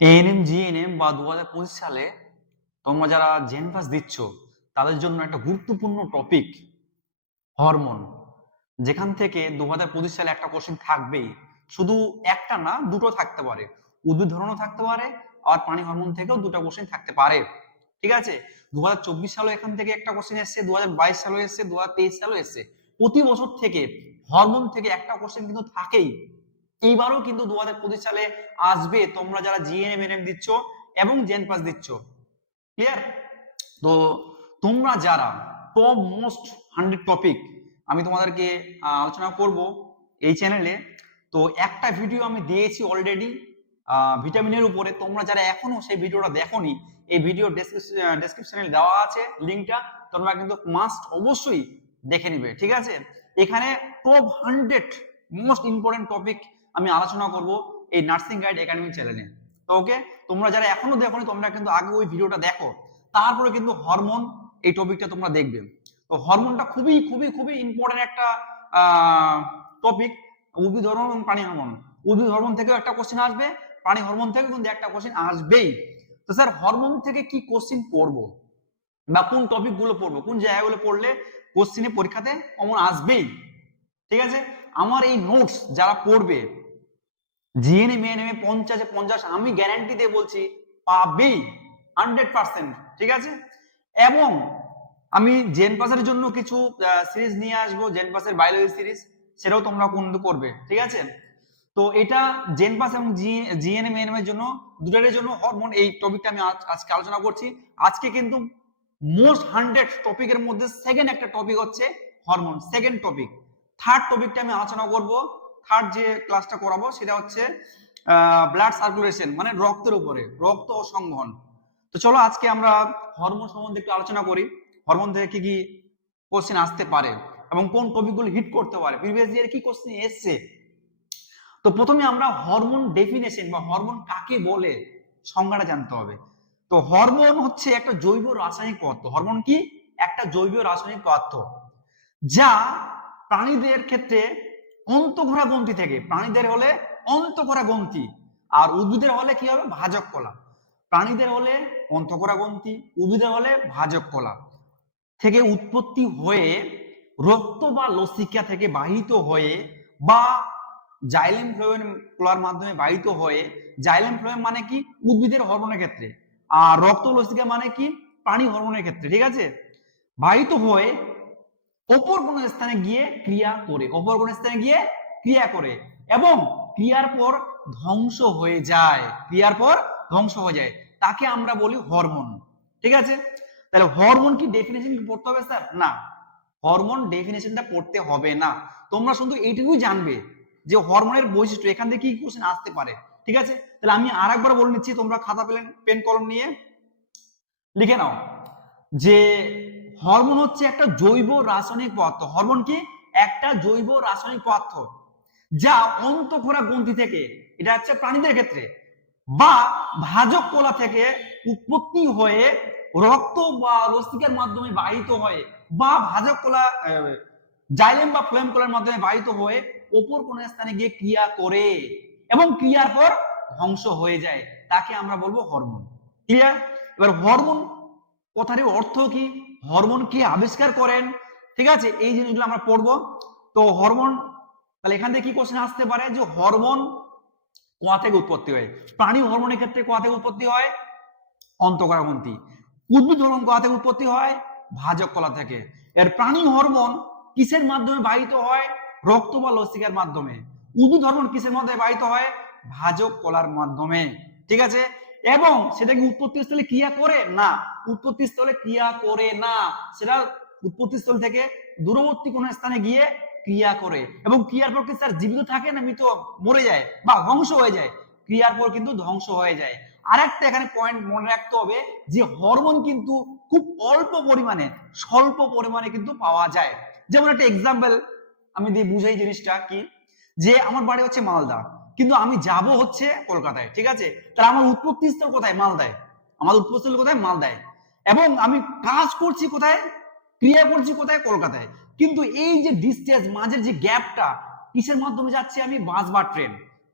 ANM GNM বা 2025 সালে তোমরা যারা জেনপাস দিচ্ছ তাদের জন্য একটা গুরুত্বপূর্ণ টপিক হরমোন, যেখান থেকে 2025 সালে একটা কোশ্চেন থাকবেই। শুধু একটা না, দুটো থাকতে পারে। উদ্ভিদ ধরনও থাকতে পারে, আর প্রাণী হরমোন থেকেও দুটো কোশ্চেন থাকতে পারে। ঠিক আছে, 2024 সালে এখান থেকে একটা কোশ্চেন এসছে, 2022 সালে এসছে, 2023 সালে এসছে। প্রতি বছর থেকে হরমোন থেকে একটা কোশ্চেন কিন্তু থাকেই। এইবারও কিন্তু 2025 সালে আসবে, তোমরা যারা জিএনএম এনএম দিচ্ছ এবং জেনপাস দিচ্ছ। ক্লিয়ার? তো তোমরা যারা টপ মোস্ট 100 টপিক আমি তোমাদেরকে আলোচনা করব এই চ্যানেলে। তো একটা ভিডিও আমি দিয়েছি অলরেডি ভিটামিনের উপরে। তোমরা যারা এখনো সেই ভিডিওটা দেখোনি, এই ভিডিও ডেসক্রিপশনে দেওয়া আছে লিঙ্কটা, তোমরা কিন্তু মাস্ট অবশ্যই দেখে নিবে। ঠিক আছে, এখানে টপ 100 মোস্ট ইম্পর্টেন্ট টপিক আমি আলোচনা করব এই নার্সিং গাইড একাডেমি চ্যানেলে। তো ওকে, তোমরা যারা এখনো দেখোনি তোমরা কিন্তু আগে ওই ভিডিওটা দেখো, তারপরে কিন্তু হরমোন এই টপিকটা তোমরা দেখবে। তো হরমোনটা খুবই খুবই খুবই ইম্পর্টেন্ট একটা টপিক। উদ্ভিদ হরমোন এবং প্রাণী হরমোন, উদ্ভিদ হরমোন থেকেও একটা কোশ্চেন আসবে, প্রাণী হরমোন থেকে কিন্তু একটা কোশ্চেন আসবেই। তো স্যার হরমোন থেকে কি কোশ্চেন পড়বো বা কোন টপিক গুলো পড়বো, কোন জায়গাগুলো পড়লে কোশ্চেনে পরীক্ষাতে কমন আসবেই? ঠিক আছে, আমার এই নোটস যারা পড়বে জিএনএম এএনএম 50-50 আমি গ্যারান্টি দিয়ে বলছি পাবেই 100%। ঠিক আছে, এবং আমি জেনপাসের জন্য কিছু সিরিজ নিয়ে আসবো, জেনপাসের বায়োলজি সিরিজ, সেটাও তোমরা কিন্তু করবে। ঠিক আছে, তো এটা জেনপাস এবং জিএনএম এএনএম এর জন্য, দুটার জন্য হরমোন এই টপিকটা আমি আজকে আলোচনা করছি। আজকে কিন্তু মোস্ট 100 টপিকের মধ্যে সেকেন্ড একটা টপিক হচ্ছে হরমোন, সেকেন্ড টপিক। থার্ড টপিকটা আমি আলোচনা করব, থার্ড যে ক্লাসটা করাবো সেটা হচ্ছে ব্লাড সার্কুলেশন, মানে রক্তের উপরে, রক্ত ও সংবহন। তো চলো আজকে আমরা হরমোন সম্বন্ধে একটু আলোচনা করি। হরমোন থেকে কি কি কোশ্চেন আসতে পারে এবং কোন টপিকগুলো হিট করতে পারে, প্রিভিয়াস ইয়ারে কি কোশ্চেন এসছে। তো প্রথমে আমরা হরমোন ডেফিনেশন বা হরমোন কাকে বলে সংজ্ঞাটা জানতে হবে। তো হরমোন হচ্ছে একটা জৈব রাসায়নিক পদার্থ। হরমোন কি? একটা জৈব রাসায়নিক পদার্থ, যা প্রাণীদের ক্ষেত্রে অন্তঃক্ষরা গ্রন্থি থেকে, প্রাণীদের হলে অন্তঃক্ষরা গ্রন্থি, আর উদ্ভিদের হলে কি হবে? ভাজক কলা। প্রাণীদের হলে অন্তঃক্ষরা গ্রন্থি, উদ্ভিদের হলে ভাজক কলা থেকে উৎপত্তি হয়ে রক্ত বা লসিকা থেকে বাহিত হয়ে বা জাইলেম ফ্লোয়েমের মাধ্যমে বাহিত হয়ে, জাইলেম ফ্লোয়েম মানে কি? উদ্ভিদের হরমোনের ক্ষেত্রে, আর রক্ত লসিকা মানে কি? প্রাণী হরমোনের ক্ষেত্রে। ঠিক আছে, বাহিত হয়ে অপর কোন স্থানে গিয়ে ক্রিয়া করে, অপর কোন স্থানে গিয়ে ক্রিয়া করে এবং ক্রিয়ার পর ধ্বংস হয়ে যায়, ক্রিয়ার পর ধ্বংস হয়ে যায়, তাকে আমরা বলি হরমোন। ঠিক আছে, তাহলে হরমোন কি ডেফিনেশন পড়তে হবে স্যার? না, হরমোন ডেফিনেশনটা পড়তে হবে না। তোমরা শুধু এইটুকুই জানবে যে হরমোনের বৈশিষ্ট্য, এখান থেকে কি কোশ্চেন আসতে পারে। ঠিক আছে, তাহলে আমি আরেকবার বলে নিচ্ছি, তোমরা খাতা পেন কলম নিয়ে লিখে নাও যে হরমোন হচ্ছে একটা জৈব রাসায়নিক পদার্থ। হরমোন কি? একটা জৈব রাসায়নিক পদার্থ, যা অন্তঃক্ষরা গ্রন্থি থেকে, এটা হচ্ছে প্রাণীদের ক্ষেত্রে, বা ভাজক কলা থেকে উৎপত্তি হয়ে রক্ত বা রসিকার মাধ্যমে বাহিত হয়ে, বা ভাজক কলা জাইলেম বা ফ্লোয়েম কলার মাধ্যমে বাহিত হয়ে অপর কোন স্থানে গিয়ে ক্রিয়া করে এবং ক্রিয়ার পর ধ্বংস হয়ে যায়, তাকে আমরা বলবো হরমোন। ক্লিয়ার? এবার হরমোন কথাটির অর্থ কি, হরমোন কি আবিষ্কার করেন, ঠিক আছে, এই জিনিসগুলো আমরা পড়বো। তো হরমোন, তাহলে এখান থেকে কি কোশ্চেন আসতে পারে যে হরমোন কোথা থেকে উৎপত্তি হয়? প্রাণী হরমোনের ক্ষেত্রে কোথা থেকে উৎপত্তি হয়? অন্তঃক্ষরা গ্রন্থি। উদ্ভিদ হরমোন কোথা থেকে উৎপত্তি হয়? ভাজক কলা থেকে। এর প্রাণী হরমোন কিসের মাধ্যমে বাহিত হয়? রক্ত বা লসিকার মাধ্যমে। উদ্ভিদ হরমোন কিসের মাধ্যমে বাহিত হয়? ভাজক কলার মাধ্যমে। ঠিক আছে, এবং সেটা কি উৎপত্তি স্থলে ক্রিয়া করে? না, উৎপত্তি স্থলে ক্রিয়া করে না, সেটা উৎপত্তি স্থল থেকে দূরবর্তী কোন স্থানে গিয়ে ক্রিয়া করে এবং ক্রিয়ার পর কি স্যার জীবিত থাকে না মৃত মরে যায় বা ধ্বংস হয়ে যায়? ক্রিয়ার পর কিন্তু ধ্বংস হয়ে যায়। আরেকটা এখানে পয়েন্ট মনে রাখতে হবে যে হরমোন কিন্তু খুব অল্প পরিমাণে, স্বল্প পরিমাণে কিন্তু পাওয়া যায়। যেমন একটা এক্সাম্পল আমি দিয়ে বুঝাই জিনিসটা কি, যে আমার বাড়ি হচ্ছে মালদা, কিন্তু আমি যাব হচ্ছে কলকাতায়। ঠিক আছে, তাহলে আমার উৎপত্তি স্থল কোথায়? মালদায়। আমার উৎপত্তি স্থল কোথায়? মালদায়। এবং আমি কাজ করছি কোথায়? ক্রিয়া করছি কোথায়? কলকাতায়। কিন্তু এই যে ডিস্টেন্স, মাঝের যে গ্যাপটা, কিসের মাধ্যমে যাচ্ছি আমি? বাস বা ট্রেন।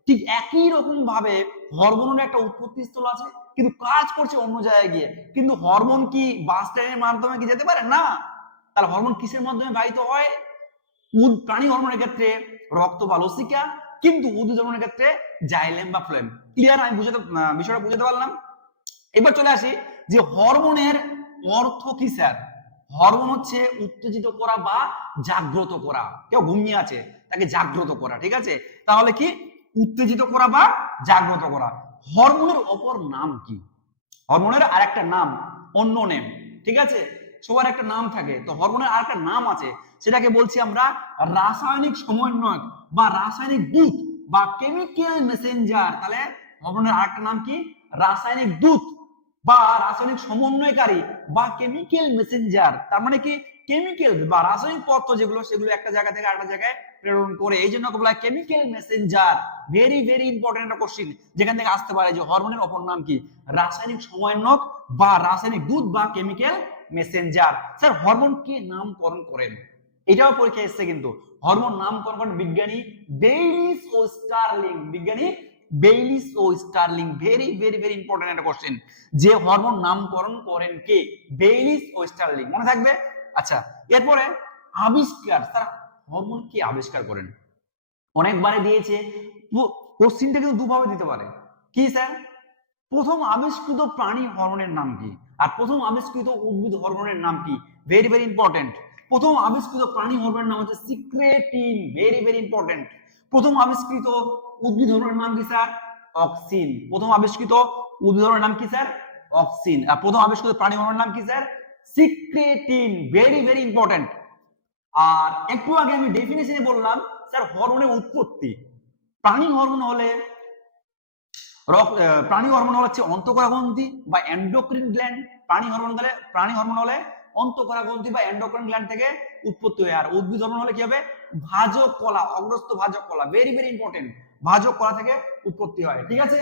ঠিক একই রকম ভাবে হরমোনের একটা উৎপত্তি স্থল আছে কিন্তু কাজ করছে অন্য জায়গায় গিয়ে। কিন্তু হরমোন কি বাস ট্রেনের মাধ্যমে কি যেতে পারে না? তাহলে হরমোন কিসের মাধ্যমে বাহিত হয়? প্রাণী হরমোনের ক্ষেত্রে রক্ত বা লসিকা, কিন্তু উদ্ভিদ হরমোনের ক্ষেত্রে জাইলেম বা ফ্লোয়েম। ক্লিয়ার? আমি বিষয়টা বুঝাতে পারলাম। এবার চলে আসি যে হরমোনের অর্থ কি স্যার? হরমোন হচ্ছে উত্তেজিত করা বা জাগ্রত করা। কেউ ঘুমিয়ে আছে তাকে জাগ্রত করা, ঠিক আছে? তাহলে কি উত্তেজিত করা বা জাগ্রত করা। হরমোনের অপর নাম কি? হরমোনের আরেকটা নাম, অন্য নেম, ঠিক আছে? সবার একটা নাম থাকে, তো হরমোনের আরেকটা নাম আছে, সেটাকে বলছি আমরা রাসায়নিক সমন্বয়ক বা রাসায়নিক দূত বা কেমিক্যাল মেসেঞ্জার। তাহলে হরমোনের আরেকটা নাম কি? রাসায়নিক দূত বা রাসায়নিক সমন্বয়কারী বা কেমিক্যাল মেসেঞ্জার। তার মানে কি কেমিক্যাল বা রাসায়নিক পদার্থ যেগুলো, সেগুলো একটা জায়গা থেকে আরেকটা জায়গায় প্রেরণ করে, এই জন্য বলা হয় chemical Messenger. Very very important একটা কোশ্চিন যেখান থেকে আসতে পারে যে হরমোনের অপর নাম কি? রাসায়নিক সমন্বয়ক বা রাসায়নিক দূত বা কেমিক্যাল মেসেঞ্জার। স্যার হরমোন কে নামকরণ করেন? এটাও পরীক্ষা এসেছে কিন্তু। হরমোন নামকরণ করেন বিজ্ঞানী বেইলিস ও স্টার্লিং। বিজ্ঞানী বেইলিস ও Starling. Very very very important একটা কোশ্চেন যে হরমোন নামকরণ করেন কে? বেইলিস ও স্টার্লিং, মনে থাকবে। আচ্ছা, এরপরে আবিষ্কার। স্যার হরমোন কে আবিষ্কার করেন? অনেকবারে দিয়েছে, কোশ্চিনটা কিন্তু দুভাবে দিতে পারে। কি স্যার? প্রথম আবিষ্কৃত প্রাণী হরমোনের নাম কি, আর প্রথম আবিষ্কৃত উদ্ভিদ হরমোনের নাম কি? Very very important. প্রথম আবিষ্কৃত প্রাণী হরমোনের নাম হচ্ছে সিক্রেটিন। Very very important. প্রথম আবিষ্কৃত উদ্ভিদ হরমোনের নাম কি স্যার? অক্সিন। প্রথম আবিষ্কৃত উদ্ভিদ হরমোনের নাম কি স্যার? অক্সিন। আর প্রথম আবিষ্কৃত প্রাণী হরমোনের নাম কি sir? Secretin. Very very important. আর একটু আগে আমি ডেফিনেশনে বললাম স্যার হরমোনের উৎপত্তি। প্রাণী হরমোন হলে প্রাণী হরমোন হচ্ছে অন্তঃকোষা গ্রন্থি বা এন্ডোক্রিন গ্ল্যান্ড। প্রাণী হরমোন হলে অন্তঃকোষা গ্রন্থি বা এন্ডোক্রিন গ্ল্যান্ড থেকে উৎপত্তি হয়। আর উদ্ভিদ হরমোন হলে কি হবে? ভাজক কলা, অগ্রস্থ ভাজক কলা। Very very important. ভাজক কলা থেকে উৎপত্তি হয়, ঠিক আছে?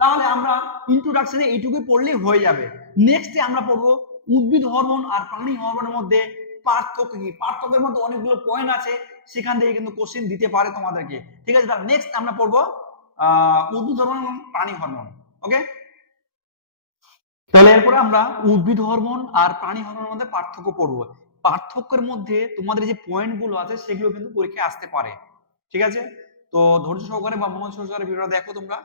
তাহলে আমরা ইন্ট্রোডাকশনে এইটুকুই পড়লেই হয়ে যাবে। নেক্সটে আমরা পড়বো উদ্ভিদ হরমোন আর প্রাণী হরমোনের মধ্যে পার্থক্য কি। পার্থক্যের মধ্যে অনেকগুলো পয়েন্ট আছে, সেখান থেকে কিন্তু কোশ্চেন দিতে পারে তোমাদেরকে, ঠিক আছে? তাহলে নেক্সট আমরা পড়বো উদ্ভিদ হরমোন এবং প্রাণী হরমোন। ওকে, তাহলে এরপরে আমরা উদ্ভিদ হরমোন আর প্রাণী হরমোনের মধ্যে পার্থক্য পড়বো। পার্থক্যের মধ্যে তোমাদের যে পয়েন্ট গুলো আছে সেগুলো কিন্তু পরীক্ষায় আসতে পারে, ঠিক আছে? তো ধৈর্য সহকারে বা মনোযোগ সহকারে ভিডিওটা দেখো তোমরা।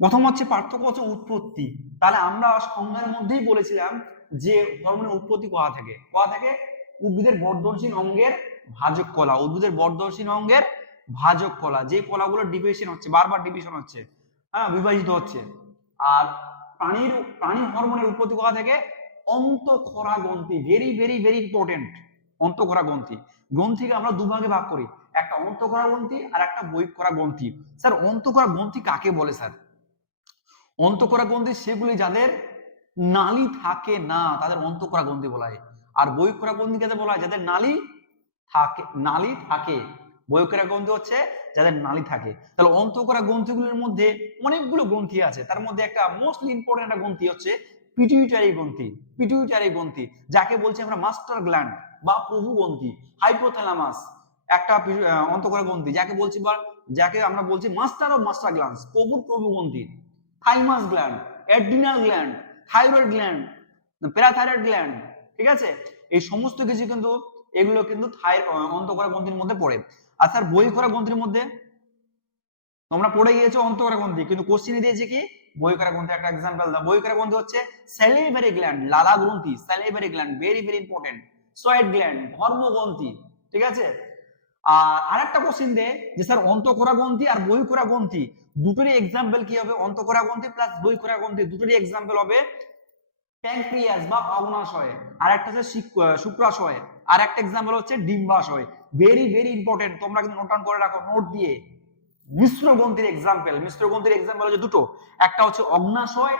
প্রথম হচ্ছে পার্থক্য হচ্ছে উৎপত্তি। তাহলে আমরা সংজ্ঞার মধ্যেই বলেছিলাম যে হরমোনের উৎপত্তি কোথা থেকে? উদ্ভিদের বর্ধনশীল অঙ্গের ভাজক কলা। উদ্ভিদের বর্ধনশীল অঙ্গের ভাজক কলা, যে কলাগুলো ডিভিশন হচ্ছে, বারবার ডিভিশন হচ্ছে, হ্যাঁ, বিভাজিত হচ্ছে। আর প্রাণী হরমোনের উৎপত্তি কোথা থেকে? অন্তঃক্ষরা গ্রন্থি। Very very very important. অন্তঃক্ষরা গ্রন্থি। গ্রন্থিকে আমরা দুভাগে ভাগ করি, একটা অন্তঃক্ষরা গ্রন্থি আর একটা বহিঃক্ষরা গ্রন্থি। স্যার অন্তঃক্ষরা গ্রন্থি কাকে বলে? স্যার অন্তঃক্ষরা গ্রন্থি সেগুলি যাদের নালী থাকে না তাদের অন্তঃক্ষরা গ্রন্থি বলা হয়। আর বহিঃক্ষরা গ্রন্থি কাদের বলা হয়? যাদের নালী থাকে। বহিঃক্ষরা গ্রন্থি হচ্ছে যাদের নালী থাকে। তাহলে অন্তঃক্ষরা গ্রন্থিগুলোর মধ্যে অনেকগুলো গ্রন্থি আছে, তার মধ্যে একটা মোস্টলি ইম্পর্টেন্ট একটা গ্রন্থি হচ্ছে পিটুইটারি গ্রন্থি। পিটুইটারি গ্রন্থি যাকে বলছি আমরা মাস্টার গ্ল্যান্ড বা প্রভু গ্রন্থি। হাইপোথ্যালামাস একটা অন্তঃক্ষরা গ্রন্থি যাকে আমরা বলছি মাস্টার অফ মাস্টার গ্ল্যান্ডস, প্রভু গ্রন্থি। Thymus gland, adrenal gland, thyroid gland, parathyroid gland, ঠিক আছে? এই সমস্ত কিছু কিন্তু এগুলো কিন্তু অন্তঃক্ষরা গ্রন্থির মধ্যে পড়ে। আর স্যার বহিঃক্ষরা গ্রন্থির মধ্যে তোমরা পড়ে গিয়েছো অন্তঃক্ষরা গ্রন্থি, কিন্তু কোশ্চেনে দিয়েছে কি বহিঃক্ষরা গ্রন্থি। একটা एग्जांपल দাও। বহিঃক্ষরা গ্রন্থি হচ্ছে স্যালিভারি গ্ল্যান্ড, লালা গ্রন্থি, salivary gland, very very important. Sweat gland, ধর্ম গ্রন্থি, ঠিক আছে? আর আরেকটা কোশ্চেন দে যে স্যার অন্তঃক্ষরা গ্রন্থি আর বহিঃক্ষরা গ্রন্থি দুটোরই एग्जांपल কি হবে? অন্তঃক্ষরা গ্রন্থি প্লাস বহিঃক্ষরা গ্রন্থি দুটোরই एग्जांपल হবে প্যানক্রিয়াস বা অগ্নাশয়, আর একটা হচ্ছে শুক্রাশয়, আর একটা एग्जांपल হচ্ছে ডিম্বাশয়। ভেরি ভেরি ইম্পর্টেন্ট, তোমরা কিন্তু নোট ডাউন করে রাখো নোট দিয়ে। মিশ্র গ্রন্থির एग्जांपल হচ্ছে দুটো, একটা হচ্ছে অগ্নাশয়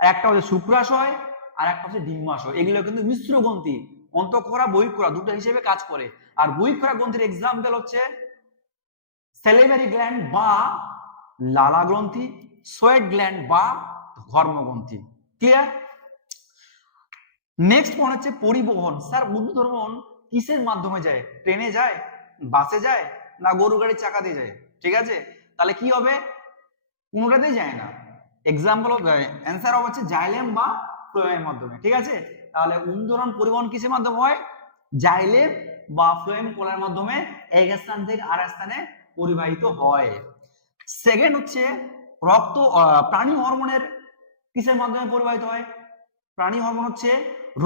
আর একটা হচ্ছে শুক্রাশয় আর একটা হচ্ছে ডিম্বাশয়। এগুলো কিন্তু মিশ্র গ্রন্থি, অন্তঃক্ষরা বহিঃক্ষরা দুটো হিসেবে কাজ করে। আর বহিঃক্ষরা গ্রন্থির एग्जांपल হচ্ছে স্যালিভারি গ্ল্যান্ড বা লালা গ্রন্থি, সোয়েট গ্ল্যান্ড বা ধর্ম গ্রন্থি। ক্লিয়ার? নেক্সট পয়েন্ট হচ্ছে পরিবহন। স্যার উদ্ভিদ হরমোন কিসের মাধ্যমে যায়? ট্রেনে যায়, বাসে যায়, না গরু গাড়ির চাকা দিয়ে যায়? ঠিক আছে, তাহলে কি হবে? কোনোটাতেই যায় না। এক্সাম্পল অ্যান্সার হচ্ছে জাইলেম বা ফ্লোয়েমের মাধ্যমে, ঠিক আছে। তাহলে উদ্দরণ পরিবহন কিসের মাধ্যমে হয়? জাইলেম বা ফ্লোয়েম কলার মাধ্যমে এক স্থান থেকে আর স্থানে পরিবাহিত হয়। সেকেন্ড হচ্ছে রক্ত প্রাণী হরমোনের কিসের মাধ্যমে পরিবাহিত হয়? প্রাণী হরমোন হচ্ছে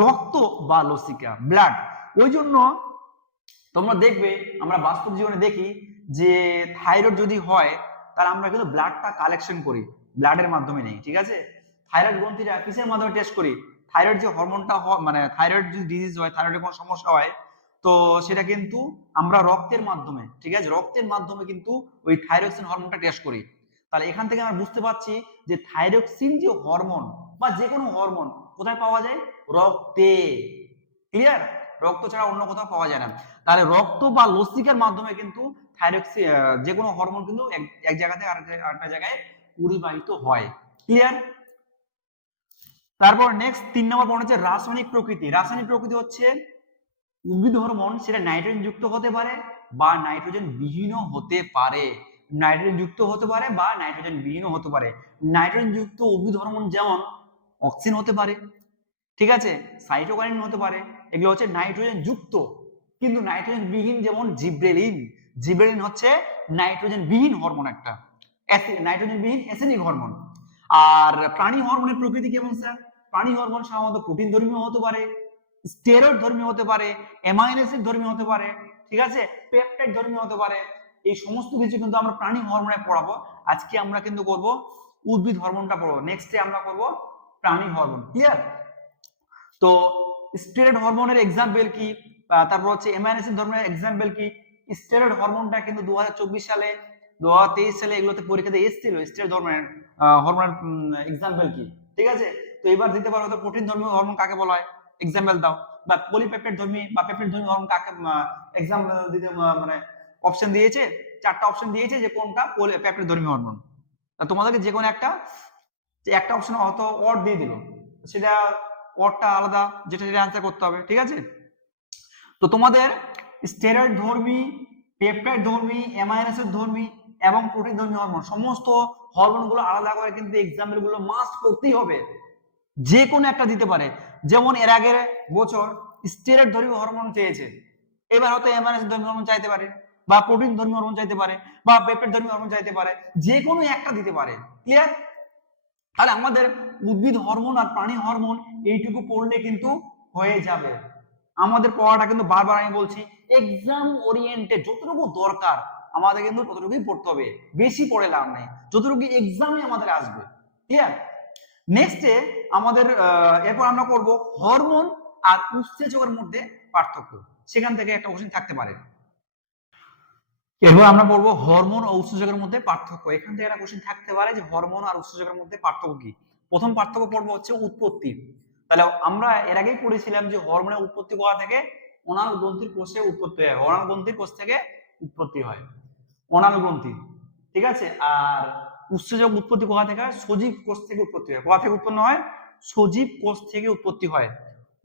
রক্ত বা লসিকা, ব্লাড। ওই জন্য তোমরা দেখবে আমরা বাস্তব জীবনে দেখি যে থাইরয়েড যদি হয় তাহলে আমরা কিন্তু ব্লাডটা কালেকশন করি, ব্লাডের মাধ্যমে নেই, ঠিক আছে। থাইরয়েড গ্রন্থিটা কিসের মাধ্যমে টেস্ট করি? থাইরয়েড যে হরমোনটা মানে থাইরয়েড যদি ডিজিজ হয়, থাইরয়েডের কোনো সমস্যা হয়, তো সেটা কিন্তু আমরা রক্তের মাধ্যমে, ঠিক আছে, রক্তের মাধ্যমে কিন্তু ওই থাইরক্সিন হরমোনটা টেস্ট করি। তাহলে এখান থেকে আমরা বুঝতে পারছি যে থাইরক্সিন যে হরমোন বা যে কোনো হরমোন কোথায় পাওয়া যায়? রক্তে। ক্লিয়ার? রক্ত ছাড়া অন্য কোথাও পাওয়া যায় না। তাহলে রক্ত বা লসিকার মাধ্যমে কিন্তু থাইরক্সিন যে কোনো হরমোন কিন্তু এক জায়গা থেকে আরেকটা জায়গায় পরিবাহিত হয়। ক্লিয়ার? তারপর নেক্সট 3 নম্বর পয়েন্ট হচ্ছে রাসায়নিক প্রকৃতি। রাসায়নিক প্রকৃতি হচ্ছে উদ্ভিদ হরমোন সেটা নাইট্রোজেন যুক্ত হতে পারে বা নাইট্রোজেন বিহীনও হতে পারে। নাইট্রোজেন যুক্ত হতে পারে বা নাইট্রোজেন বিহীনও হতে পারে। নাইট্রোজেন যুক্ত উদ্ভিদ হরমোন যেমন অক্সিন হতে পারে, ঠিক আছে, সাইটোকাইনিন হতে পারে, এগুলো হচ্ছে নাইট্রোজেন যুক্ত। কিন্তু নাইট্রোজেন বিহীন যেমন জিব্রেলিন। জিব্রেলিন হচ্ছে নাইট্রোজেন বিহীন হরমোন একটা, নাইট্রোজেন বিহীন অ্যাসিডিক হরমোন। আর প্রাণী হরমোনের প্রকৃতি কেমন স্যার? প্রাণী হরমোন সাধারণত প্রোটিন ধর্মীয় হতে পারে, স্টেরয়েড ধর্মীয় হতে পারে, অ্যামাইনো অ্যাসিড ধর্মীয় হতে পারে, ঠিক আছে, পেপটাইড ধর্মীয় হতে পারে। এই সমস্ত কিছু কিন্তু আমরা প্রাণী হরমোনে পড়াবো। আজকে আমরা কিন্তু করব উদ্ভিদ হরমোনটা পড়বো, নেক্সটে আমরা করব প্রাণী হরমোন। ক্লিয়ার? তো স্টেরয়েড হরমোনের এক্সাম্পল কি, তারপর হচ্ছে অ্যামাইনো অ্যাসিড ধর্মের এক্সাম্পল কি? স্টেরয়েড হরমোনটা কিন্তু 2024 সালে 2023 সালে এগুলোতে পরীক্ষাতে এসেছিল। স্টেরয়েড ধর্মের হরমোনের এক্সাম্পল কি, ঠিক আছে। তো এবার দিতে পারো তো প্রোটিন ধর্মীয় হরমোন কাকে বলা হয়, এক্সাম্পল দাও। বা পলিপেপটাইড ধর্মী বা পেপটাইড ধর্মী হরমোন কাকে এক্সাম্পল দিতে মানে অপশন দিয়েছে, 4টা অপশন দিয়েছে যে কোনটা পেপটাইড ধর্মী হরমোন। তোমাদেরকে যে কোনো একটা একটা অপশন অত অর দিয়ে দিল, সেটা অরটা আলাদা, যেটা যেটা অ্যান্সার করতে হবে, ঠিক আছে। তো তোমাদের স্টেরয়েড ধর্মী, পেপটাইড ধর্মী, অ্যামাইনো অ্যাসিড ধর্মী এবং প্রোটিন ধর্মী হরমোন, সমস্ত হরমোনগুলো আলাদা করে কিন্তু এক্সাম্পল গুলো মাস্ট করতেই হবে। যে কোনো একটা দিতে পারে। যেমন এর আগের বছর স্টেরয়েড ধর্মী হরমোন চেয়েছে, এবার হয়তো অ্যামাইনো অ্যাসিড ধর্মী হরমোন চাইতে পারে, বা প্রোটিন ধর্মী হরমোন চাইতে পারে, বা পেপটাইড ধর্মী হরমোন চাইতে পারে, যে কোনো একটা দিতে পারে। ক্লিয়ার? তাহলে আমাদের উদ্ভিদ হরমোন আর প্রাণী হরমোন এইটুকু পড়লে কিন্তু হয়ে যাবে। আমাদের পড়াটা কিন্তু বারবার আমি বলছি এক্সাম ওরিয়েন্টেড, যতটুকু দরকার আমাদের কিন্তু ততটুকুই পড়তে হবে, বেশি পড়ে লাভ নেই, যতটুকু এক্সামে আমাদের আসবে। ক্লিয়ার? নেক্সটে আমাদের এরপর আমরা করব হরমোন আর উৎসেচকের মধ্যে পার্থক্য, সেখান থেকে একটা কোশ্চেন থাকতে পারে। এরপর আমরা পড়বো হরমোন ও উৎসেচকের মধ্যে পার্থক্য। এখান থেকে একটা কোশ্চেন থাকতে পারে যে হরমোন আর উৎসেচকের মধ্যে পার্থক্য কি। প্রথম পার্থক্য পড়বো হচ্ছে উৎপত্তি। তাহলে আমরা এর আগেই পড়েছিলাম যে হরমোনের উৎপত্তি কোথা থেকে? অনাল গ্রন্থির কোষে উৎপত্তি হয়, অনাল গ্রন্থির কোষ থেকে উৎপত্তি হয়, অনাল গ্রন্থি, ঠিক আছে। আর উৎসেচক উৎপত্তি কোথা থেকে হয়? সজীব কোষ থেকে উৎপত্তি হয়। কোথা থেকে উৎপন্ন হয়? সজীব কোষ থেকে উৎপত্তি হয়।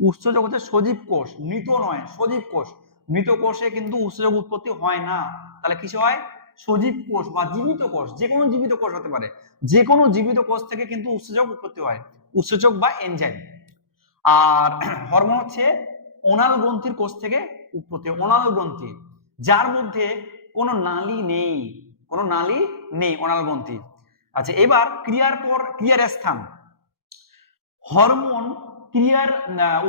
উৎসেচক হচ্ছে সজীব কোষ, মৃত নয়, সজীব কোষ। মৃত কোষে কিন্তু উৎসেচক উৎপত্তি হয় না। তাহলে কিছু হয়? সজীব কোষ বা জীবিত কোষ, যে কোনো জীবিত কোষ হতে পারে, যে কোনো জীবিত কোষ থেকে কিন্তু উৎসেচক উৎপত্তি হয়, উৎসেচক বা এনজাইম। আর হরমোন হচ্ছে অনাল গ্রন্থির কোষ থেকে উৎপত্তি, অনাল গ্রন্থি, যার মধ্যে কোনো নালী নেই, কোনো নালী নেই, অনাল গ্রন্থি। আচ্ছা, এবার ক্রিয়ার পর ক্রিয়ার স্থান। হরমোন ক্রিয়ার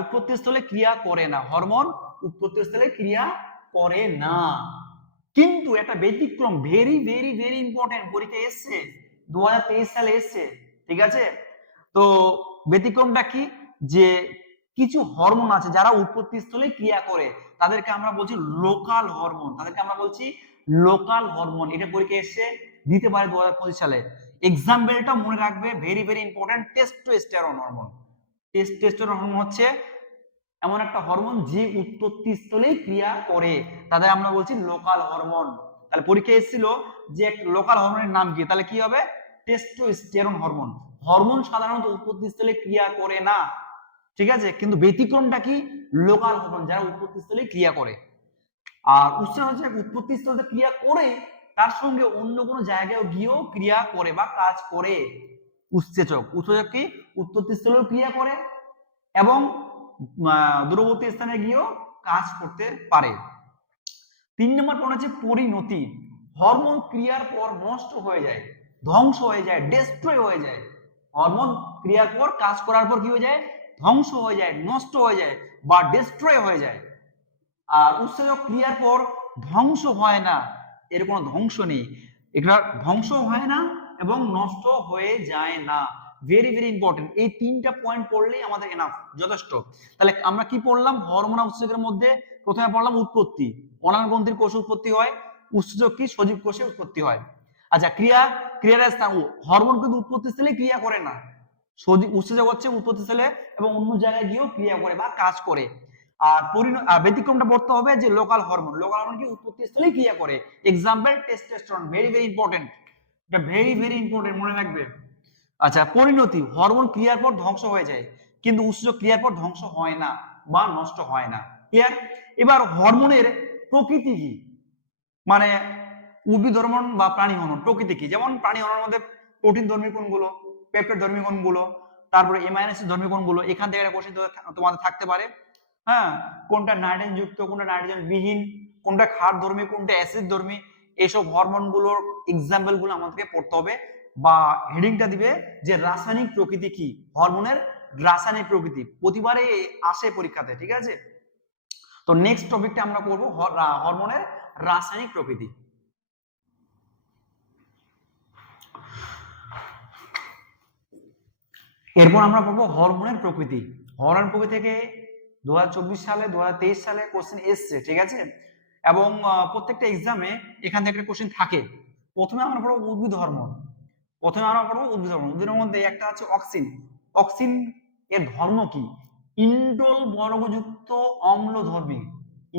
উৎপত্তি স্থলে ক্রিয়া করে না, হরমোন উৎপত্তি স্থলে ক্রিয়া করে না। কিন্তু একটা ব্যতিক্রম, ভেরি ভেরি ভেরি ইম্পর্টেন্ট, পরীক্ষা এসছে 2023 সালে এসছে, ঠিক আছে। তো ব্যতিক্রমটা কি? যে কিছু হরমোন আছে যারা উৎপত্তি স্থলে ক্রিয়া করে, তাদেরকে আমরা বলছি লোকাল হরমোন, তাদেরকে আমরা বলছি লোকাল হরমোন। এটা পরীক্ষা এসছে, দিতে পারে 2025 সালে। এক্সাম্পলটা মনে রাখবে, very very important, testosterone hormone. Testosterone hormone হচ্ছে এমন একটা হরমোন যে উৎপত্তি স্থলেই ক্রিয়া করে, তাদের আমরা বলছি লোকাল হরমোন। তাহলে পরীক্ষা এসেছিল যে লোকাল হরমোনের নাম কি, তাহলে কি হবে? Testosterone hormone. হরমোন সাধারণত উৎপত্তি স্থলে ক্রিয়া করে না, ঠিক আছে, কিন্তু ব্যতিক্রমটা কি? লোকাল হরমোন, যারা উৎপত্তি স্থলে ক্রিয়া করে। আর উৎসেচক হচ্ছে উৎপত্তি স্থলে ক্রিয়া করে, তার সঙ্গে অন্য কোনো জায়গায় গিয়েও ক্রিয়া করে বা কাজ করে। উৎসেচক, উৎসেচক কি উৎপত্তি স্থলেও ক্রিয়া করে এবং দূরবর্তী স্থানে গিয়েও কাজ করতে পারে। 3 নম্বর পয়েন্ট হচ্ছে পরিণতি। হরমোন ক্রিয়ার পর নষ্ট হয়ে যায়, ধ্বংস হয়ে যায়, ডেস্ট্রয় হয়ে যায়। হরমোন ক্রিয়ার পর কাজ করার পর কি হয়ে যায়, ধ্বংস হয়ে যায়, নষ্ট হয়ে যায় বা ডেস্ট্রয় হয়ে যায়। আর উৎসেচক ক্রিয়ার পর ধ্বংস হয় না, এর কোনো ধ্বংস নেই, এটা ধ্বংস হয় না এবং নষ্ট হয়ে যায় না। ভেরি ভেরি ইম্পর্টেন্ট, এই 3টা পয়েন্ট পড়লেই আমাদের এনাফ, যথেষ্ট। তাহলে আমরা কি পড়লাম, হরমোন আর উৎসেচকের মধ্যে প্রথমে পড়লাম উৎপত্তি, অনাগ্রন্থির কোষে উৎপত্তি হয়, উৎসেচক কি সজীব কোষে উৎপত্তি হয়। আচ্ছা, ক্রিয়ার স্থান, হরমোন কিন্তু উৎপত্তি স্থলে ক্রিয়া করে না, উৎসেচক হচ্ছে উৎপত্তি স্থলে এবং অন্য জায়গায় গিয়েও ক্রিয়া করে বা কাজ করে। আর ব্যতিক্রমটা পড়তে হবে যে লোকাল হরমোন, লোকাল হরমোন কি উৎপত্তি স্থলেই ক্রিয়া করে। Example testosterone, very very important, এটা ভেরি ভেরি ইম্পর্টেন্ট, মনে রাখবে। আচ্ছা, পরিণতি, হরমোন ক্রিয়ার পর ধ্বংস হয়ে যায় কিন্তু উৎসেচক ক্রিয়ার পর ধ্বংস হয় না বা নষ্ট হয় না। ক্লিয়ার? এবার হরমোনের প্রকৃতি কি, মানে উদ্ভিদ হরমোন বা প্রাণী হরমোন প্রকৃতি কি। যেমন প্রাণী হরমোনের মধ্যে প্রোটিন ধর্মী কোনগুলো, পেপটাইড ধর্মী কোনগুলো, তারপরে অ্যামাইনো অ্যাসিড ধর্মী কোনগুলো, এখান থেকে একটা কোশ্চেন তোমাদের থাকতে পারে। হ্যাঁ, কোনটা নাইট্রোজেন যুক্ত, কোনটা নাইট্রোজেন বিহীন, কোনটা ক্ষার ধর্মী, কোনটা অ্যাসিড ধর্মী, এইসব হরমোনগুলোর এক্সাম্পল গুলো আমাদেরকে পড়তে হবে বা হেডিংটা দিবে যে রাসায়নিক প্রকৃতি কি, হরমোনের রাসায়নিক প্রকৃতি প্রতিবারে আসে পরীক্ষাতে, ঠিক আছে। তো নেক্সট টপিকটা আমরা করব হরমোনের রাসায়নিক প্রকৃতি। এরপর আমরা পড়বো হরমোনের প্রকৃতি। হরমোনের প্রকৃতি থেকে 2024 সালে 2023 সালে কোশ্চেন এসছে, ঠিক আছে, এবং প্রত্যেকটা এক্সামে এখান থেকে একটা কোশ্চেন থাকে। প্রথমে আমরা পড়বো উদ্ভিদ হরমোন, উদ্ভিদের মধ্যে একটা আছে অক্সিন। অক্সিন এর ধর্ম কি, ইন্ডোল বর্গযুক্ত অম্লধর্মী,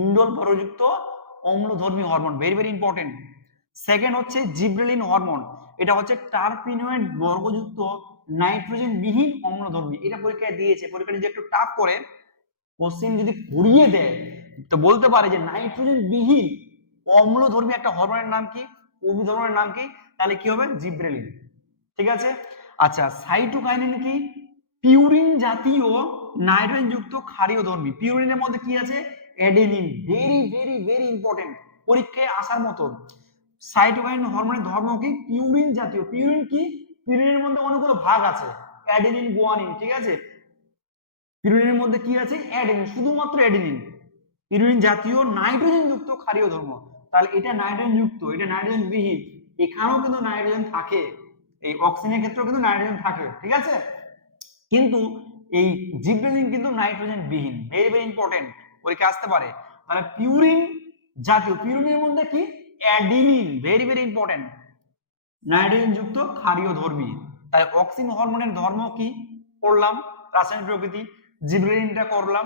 ইন্ডোল বর্গযুক্ত অম্লধর্মী hormone, very very important. Second হচ্ছে জিব্রেলিন হরমোন, এটা হচ্ছে টারপিনয়েড বর্গযুক্ত নাইট্রোজেন বিহীন অম্লধর্মী। এটা পরীক্ষায় দিয়েছে, পরীক্ষা যদি একটু টাফ করে কোশ্চেন যদি ঘুরিয়ে দেয় তো বলতে পারে যে নাইট্রোজেন বিহীন অম্লধর্মী একটা হরমোনের নাম কি, উদ্ভিদ হরমোনের নাম কি, তাহলে কি হবে, জিব্রেলিন, ঠিক আছে। আচ্ছা, সাইটোকাইনিন কি, পিউরিন জাতীয় নাইট্রোজেন যুক্ত ক্ষারীয় ধর্মী। পিউরিনের মধ্যে কি আছে, adenine, very very very important, পরীক্ষায় আসার মতো। সাইটোকাইনিন হরমোনের ধর্ম কি, পিউরিন জাতীয়। পিউরিন কি, পিউরিনের মধ্যে অনেকগুলো ভাগ আছে, অ্যাডেনিন, গুয়ানিন, ঠিক আছে। পিউরিনের মধ্যে কি আছে, অ্যাডেনিন, শুধুমাত্র অ্যাডেনিন। পিউরিন জাতীয় নাইট্রোজেন যুক্ত ক্ষারীয় ধর্ম, তাহলে এটা নাইট্রোজেন যুক্ত, এটা নাইট্রোজেন বিহীন। এখানেও কিন্তু নাইট্রোজেন থাকে, এই অক্সিজেনের ক্ষেত্রেও কিন্তু নাইট্রোজেন থাকে, ঠিক আছে। কিন্তু এই জিব্রেলিন কিন্তু নাইট্রোজেন বিহীন, ভেরি ভেরি ইম্পর্টেন্ট, পরীক্ষা আসতে পারে। তাহলে পিউরিন জাতীয়, পিউরিনের মধ্যে কি, adenine, very very important, nitrogen যুক্ত ক্ষারীয় ধর্মী। তাই অক্সিন হরমোনের ধর্ম কি পড়লাম, রাসায়নিক প্রকৃতি, জিব্রেলিনটা করলাম,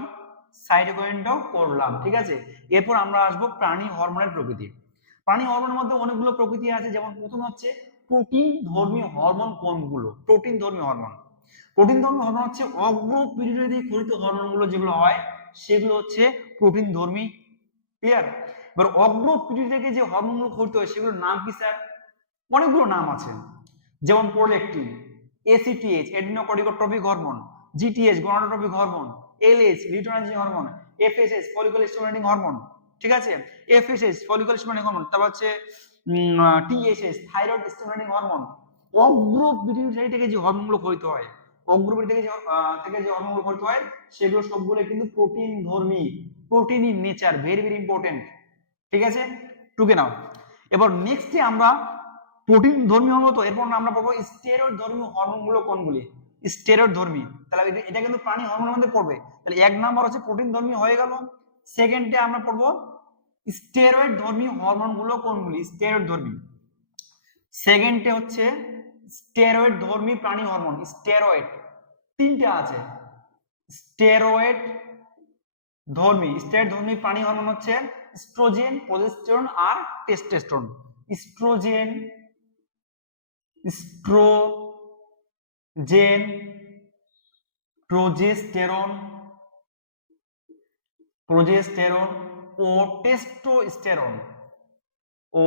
সাইটোকাইনটাও করলাম, ঠিক আছে। এরপর আমরা আসবো প্রাণী হরমোনের প্রকৃতি। প্রাণী হরমোনের মধ্যে অনেকগুলো প্রকৃতি আছে, যেমন প্রথম হচ্ছে প্রোটিন ধর্মী হরমোন কোনগুলো, প্রোটিন ধর্মী হরমোন। প্রোটিন ধর্মী হরমোন হচ্ছে অগ্রপিরিয়ডে ক্ষরিত হরমোনগুলো যেগুলো হয় সেগুলো হচ্ছে প্রোটিন ধর্মী, ক্লিয়ার। এবার অগ্রপিরিয়ড থেকে যে হরমোনগুলো ক্ষরিত হয় সেগুলোর নাম কি স্যার, অনেকগুলো নাম আছে, যেমন prolactin, ACTH adrenocorticotropic hormone, GTH gonadotropic hormone, LH luteinizing hormone, FSH follicle stimulating hormone, ঠিক আছে, এফএসএইচ ফলিকল স্টিমুলেটিং হরমোন, তারপর হচ্ছে টিএসএইচ থাইরয়েড স্টিমুলেটিং হরমোন। অগ্রপিরিয়ড থেকে যে হরমোনগুলো ক্ষরিত হয়, অগ্রপিরিয়ড থেকে যে হরমোনগুলো ক্ষরিত হয় সেগুলো সবগুলো কিন্তু প্রোটিন ধর্মী, protein in nature, very very important, ঠিক আছে, টুকে নাও। এবার নেক্সটে আমরা প্রোটিন ধর্মী হরমোন, তো এরপর আমরা পড়বো স্টেরয়েড ধর্মী হরমোনগুলো কোনগুলি, স্টেরয়েড ধর্মী, তাহলে এটা কিন্তু প্রাণী হরমোনের মধ্যে পড়বে। তাহলে এক নাম্বার হচ্ছে প্রোটিন ধর্মী হয়ে গেল। সেকেন্ডে আমরা পড়বো স্টেরয়েড ধর্মী হরমোনগুলো কোনগুলি, স্টেরয়েড ধর্মী। সেকেন্ডে হচ্ছে স্টেরয়েড ধর্মী প্রাণী হরমোন, স্টেরয়েড তিনটা আছে, স্টেরয়েড ধর্মী প্রাণী হরমোন হচ্ছে ইস্ট্রোজেন, প্রোজেস্টেরন আর টেস্টোস্টেরন। ইস্ট্রোজেন, প্রোজেস্টেরন ও টেস্টোস্টেরন, ও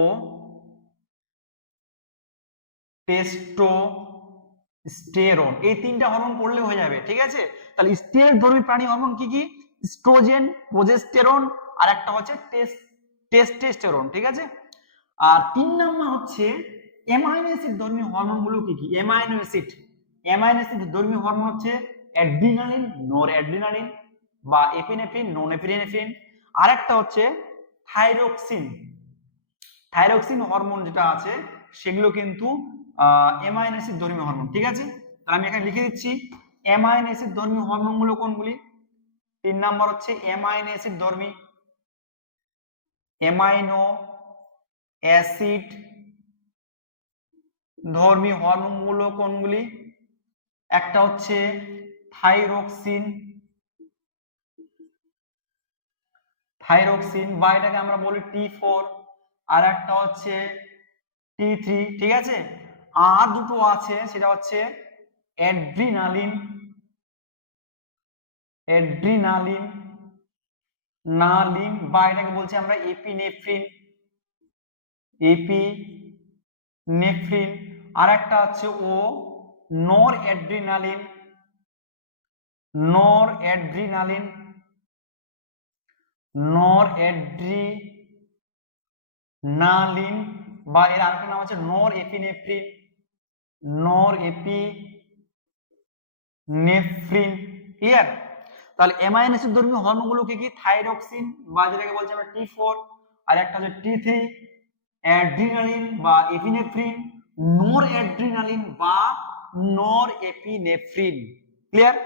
টেস্টোস্টেরন, এই তিনটা হরমোন পড়লে হয়ে যাবে, ঠিক আছে। তাহলে স্টেরয়েড ধর্মী প্রাণী হরমোন কি কি? ইস্ট্রোজেন, প্রোজেস্টেরন, আর একটা হচ্ছে টেস্টোস্টেরন, ঠিক আছে। আর 3 নাম্বার হচ্ছে অ্যামাইনো অ্যাসিড ধর্মী হরমোন গুলো কি কি? অ্যামাইনো অ্যাসিড ধর্মী হরমোন হচ্ছে অ্যাড্রিনালিন, নরঅ্যাড্রিনালিন বা এপিনেফ্রিন, নন এপিনেফ্রিন। আর একটা হচ্ছে থাইরক্সিন হরমোন যেটা আছে সেগুলো কিন্তু অ্যামাইনো অ্যাসিড ধর্মী হরমোন, ঠিক আছে। তাহলে আমি এখানে লিখে দিচ্ছি অ্যামাইনো অ্যাসিড ধর্মী হরমোন গুলো কোনগুলি। 3 নাম্বার হচ্ছে অ্যামাইনো অ্যাসিড ধর্মী হরমোন গুলো কোনগুলি? একটা হচ্ছে থাইরক্সিন বা এটাকে আমরা বলি T4, আর একটা হচ্ছে T3, ঠিক আছে। আর দুটো আছে সেটা হচ্ছে অ্যাড্রিনালিন নালিন বা এটাকে বলছি আমরা এপিনেফ্রিন। আর একটা হচ্ছে ও নরঅ্যাড্রিনালিন নরঅ্যাড্রিনালিন বা এর আরেকটা নাম আছে নরএপিনেফ্রিন, ক্লিয়ার। তাহলে অ্যামাইনো অ্যাসিড ধর্মী হরমোন গুলো কি কি? থাইরক্সিন বা যেটাকে বলছি আমরা T4, আর একটা হচ্ছে T3, অ্যাড্রিনালিন বা এপিনেফ্রিন, নরঅ্যাড্রিনালিন বা নরএপিনেফ্রিন, ক্লিয়ার।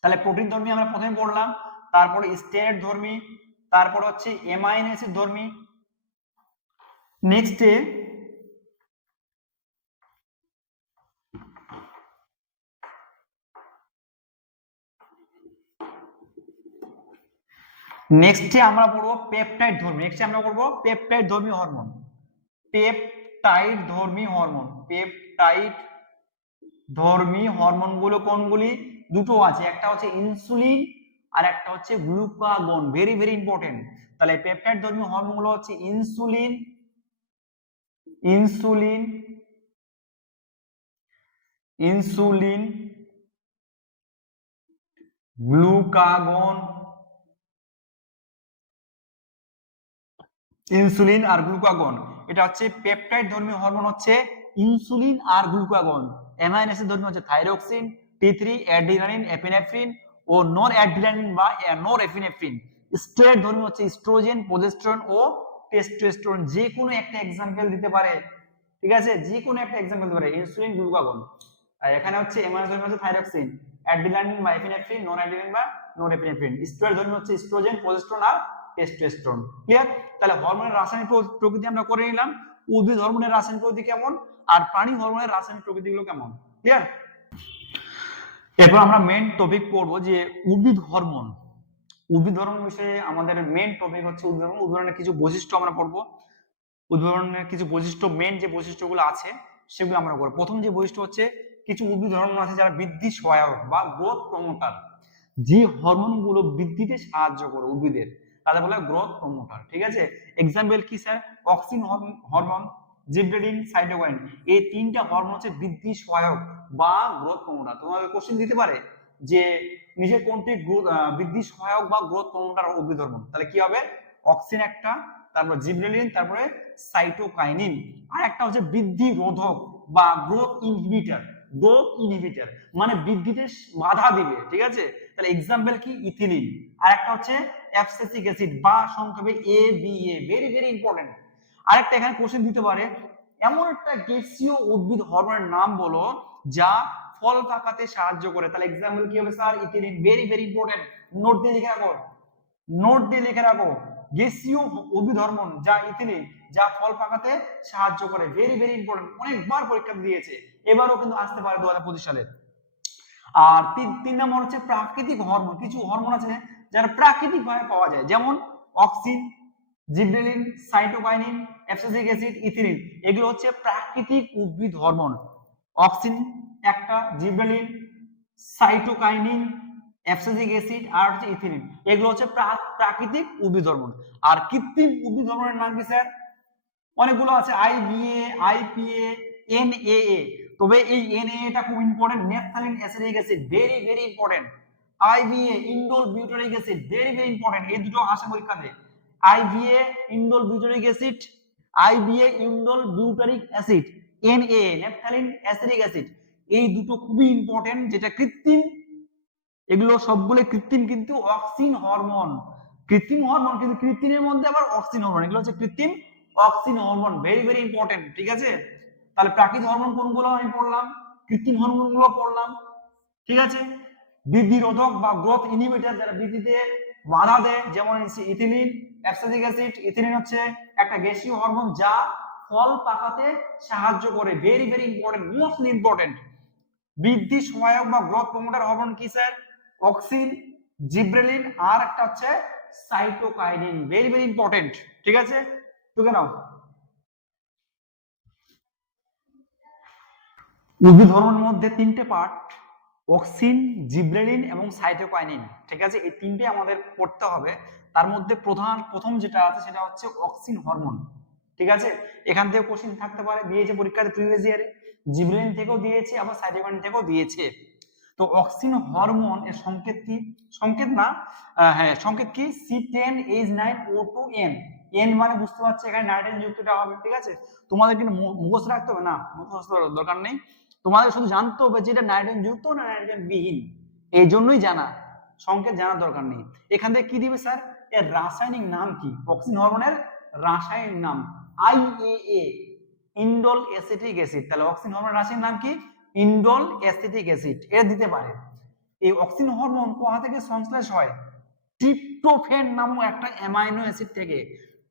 তাহলে প্রোটিন ধর্মী আমরা প্রথমে পড়লাম, তারপরে স্টেরয়েড ধর্মী, তারপর হচ্ছে অ্যামাইনো অ্যাসিড ধর্মী। নেক্সটে আমরা পড়বো পেপটাইড ধর্মী। আমরা পড়বো পেপটাইড ধর্মী হরমোন। পেপটাইড ধর্মী হরমোন গুলো কোনগুলি? দুটো আছে, একটা হচ্ছে ইনসুলিন আর একটা হচ্ছে গ্লুকাগন, ভেরি ভেরি ইম্পর্টেন্ট। তাহলে পেপটাইড ধর্মী হরমোন গুলো হচ্ছে ইনসুলিন, গ্লুকাগন, ইনসুলিন আর গ্লুকাগন। এটা হচ্ছে পেপটাইড ধর্মী হরমোন হচ্ছে ইনসুলিন আর গ্লুকাগন। অ্যামাইনো অ্যাসিড ধর্মী হচ্ছে থাইরক্সিন, T3, অ্যাড্রিনালিন, এপিনেফ্রিন ও নন অ্যাড্রিনালিন বা নরএপিনেফ্রিন। স্টেরয়েড ধর্মী হচ্ছে ইস্ট্রোজেন, প্রোজেস্টেরন ও টেস্টোস্টেরন। যে কোনো একটা এক্সাম্পল দিতে পারে, ঠিক আছে, যে কোনো একটা এক্সাম্পল দিতে পারে, ইনসুলিন, গ্লুকাগন। আর এখানে হচ্ছে অ্যামাইনো ধর্মী হচ্ছে থাইরক্সিন, অ্যাড্রিনালিন বা এপিনেফ্রিন, নন অ্যাড্রিনালিন বা নরএপিনেফ্রিন। স্টেরয়েড ধর্মী হচ্ছে ইস্ট্রোজেন, প্রোজেস্টেরন আর টেস্টোস্টেরন, ক্লিয়ার। তাহলে হরমোনের রাসায়নিক প্রকৃতি আমরা করে নিলাম, উদ্ভিদ হরমোনের রাসায়নিক প্রকৃতি কেমন আর প্রাণী হরমোনের রাসায়নিক প্রকৃতি গুলো কেমন, ক্লিয়ার। এরপর আমরা মেইন টপিক পড়বো যে উদ্ভিদ হরমোন বিষয়ে আমাদের মেইন টপিক হচ্ছে উদ্ভিদের কিছু বৈশিষ্ট্য আমরা পড়বো। উদ্ভিদের কিছু বৈশিষ্ট্য, মেইন যে বৈশিষ্ট্যগুলো আছে সেগুলো আমরা পড়বো। প্রথম যে বৈশিষ্ট্য হচ্ছে কিছু উদ্ভিদ হরমোন আছে যারা বৃদ্ধি সহায়ক বা গ্রোথ প্রমোটার, যে হরমোন গুলো বৃদ্ধিতে সাহায্য করে উদ্ভিদের, তাদের বলা হয় গ্রোথ প্রমোটার, ঠিক আছে। এক্সাম্পল কি স্যার? অক্সিন হরমোন, জিবরেলিন, সাইটোকাইনিন, এই তিনটা হরমোন হচ্ছে বৃদ্ধি সহায়ক বা গ্রোথ প্রমোটার। তোমাকে কোশ্চেন দিতে পারে যে নিজের কোনটি বৃদ্ধি সহায়ক বা গ্রোথ প্রমোটার উদ্ভিদ হরমোন, তাহলে কি হবে? অক্সিন একটা, তারপর জিবরেলিন, তারপরে সাইটোকাইনিন। আর একটা হচ্ছে বৃদ্ধি রোধক বা গ্রোথ ইনহিবিটর, মানে বৃদ্ধিতে বাধা দিবে, ঠিক আছে। তাহলে এক্সাম্পল কি? ইথিলিন। আর একটা হচ্ছে অ্যাবসিসিক অ্যাসিড বা সংক্ষেপে ABA, ভেরি ভেরি ইম্পর্টেন্ট। আরেকটা এখানে কোশ্চেন দিতে পারে, এমন একটা গ্যাসীয় উদ্ভিদ হরমোনের নাম বলো যা ফল পাকাতে সাহায্য করে। তাহলে এক্সাম্পল কি হবে sir? Ethylene, very very important, note দিয়ে লিখে রাখো। গ্যাসীয় উদ্ভিদ হরমোন যা ইথিলিন, যা ফল পাকাতে সাহায্য করে, ভেরি ভেরি ইম্পর্টেন্ট, অনেকবার পরীক্ষা দিয়েছে, এবারও কিন্তু আসতে পারে 2025 সালে। আর তিন নম্বর হচ্ছে প্রাকৃতিক হরমোন। কিছু হরমোন আছে যারা প্রাকৃতিক ভাবে পাওয়া যায়, যেমন auxin, gibberellin, cytokinin, abscisic acid, ethylene, এগুলো হচ্ছে প্রাকৃতিক উদ্ভিদ হরমোন। অক্সিন একটা, জিবরেলিন, সাইটোকাইনিন, অ্যাবসিসিক অ্যাসিড আর হচ্ছে ইথিলিন, এগুলো হচ্ছে প্রাকৃতিক উদ্ভিদ হরমোন। আর কৃত্রিম উদ্ভিদ হরমোনের নাম কি স্যার? অনেকগুলো আছে, IBA, IPA, NAA। তবে এই NAA টা খুব important, naphthalene acetic acid, very very important. IBA indole butyric acid, very very important, এই দুটো আসে পরীক্ষাতে। IBA indole butyric acid, IBA indole butyric acid, NAA naphthalene acetic acid, এই দুটো খুবই ইম্পর্টেন্ট, যেটা কৃত্রিম, এগুলো সবগুলো কৃত্রিম কিন্তু অক্সিন হরমোন, কৃত্রিম হরমোন কিন্তু কৃত্রিমের মধ্যে আবার অক্সিন হরমোন, এগুলো হচ্ছে কৃত্রিম auxin hormone, very very important, ঠিক আছে। তাহলে প্রাকৃতিক হরমোন কোনগুলো আমি পড়লাম, কৃত্রিম হরমোন গুলো পড়লাম, ঠিক আছে। বৃদ্ধি রোধক বা গ্রোথ ইনহিবিটর, যারা বৃদ্ধিতে বাধা দেয়, যেমন ইথিলিন অ্যাবসিটিক অ্যাসিড। ইথিলিন হচ্ছে একটা গ্যাসীয় হরমোন যা ফল পাকাতে সাহায্য করে, very very important, mostly important. বৃদ্ধি সহায়ক বা গ্রোথ প্রমোটার হরমোন কি স্যার, অক্সিন, জিব্রেলিন, আর একটা হচ্ছে সাইটোকাইনিন, ভেরি ভেরি ইম্পর্টেন্ট, ঠিক আছে। টুকে নাও। উদ্ভিদ হরমোনের মধ্যে তিনটে পার্ট, অক্সিন, জিব্রেলিন এবং সাইটোকাইনিন, ঠিক আছে, এই তিনটে আমাদের পড়তে হবে। তার মধ্যে প্রথম যেটা আছে সেটা হচ্ছে অক্সিন হরমোন, ঠিক আছে। এখান থেকে কোশ্চেন থাকতে পারে, দিয়েছে পরীক্ষাতে প্রিভিয়াস ইয়ারে, জিব্রেলিন থেকেও দিয়েছে, আবার সাইটোকাইনিন থেকেও দিয়েছে। তো অক্সিন হরমোন এর সংকেত কি, সংকেত না, হ্যাঁ সংকেত কি, C10H9O2N, এন মানে বুঝতে পারছি এখানে নাইট্রোজেন যুক্তটা হবে, ঠিক আছে। তোমাদের কিন্তু মুখস্থ রাখতে হবে না, মুখস্থ দরকার নেই, তোমাদের শুধু জানতে হবে যে এটা নাইট্রোজেন যুক্ত না নাইট্রোজেন বিহীন, এই জন্যই জানা, সংকেত জানার দরকার নেই। এখান থেকে কি দিবে স্যার, এর রাসায়নিক নাম কি, অক্সিন হরমোনের রাসায়নিক নাম IAA, ইন্ডোল অ্যাসিটিক অ্যাসিড। তাহলে অক্সিন হরমোনের রাসায়নিক নাম কি, ইন্ডোল অ্যাসিটিক অ্যাসিড, এটা দিতে পারে। এই অক্সিন হরমোন কোথা থেকে সংশ্লেষ হয়, ট্রিপ্টোফ্যান নামক একটা অ্যামাইনো অ্যাসিড থেকে,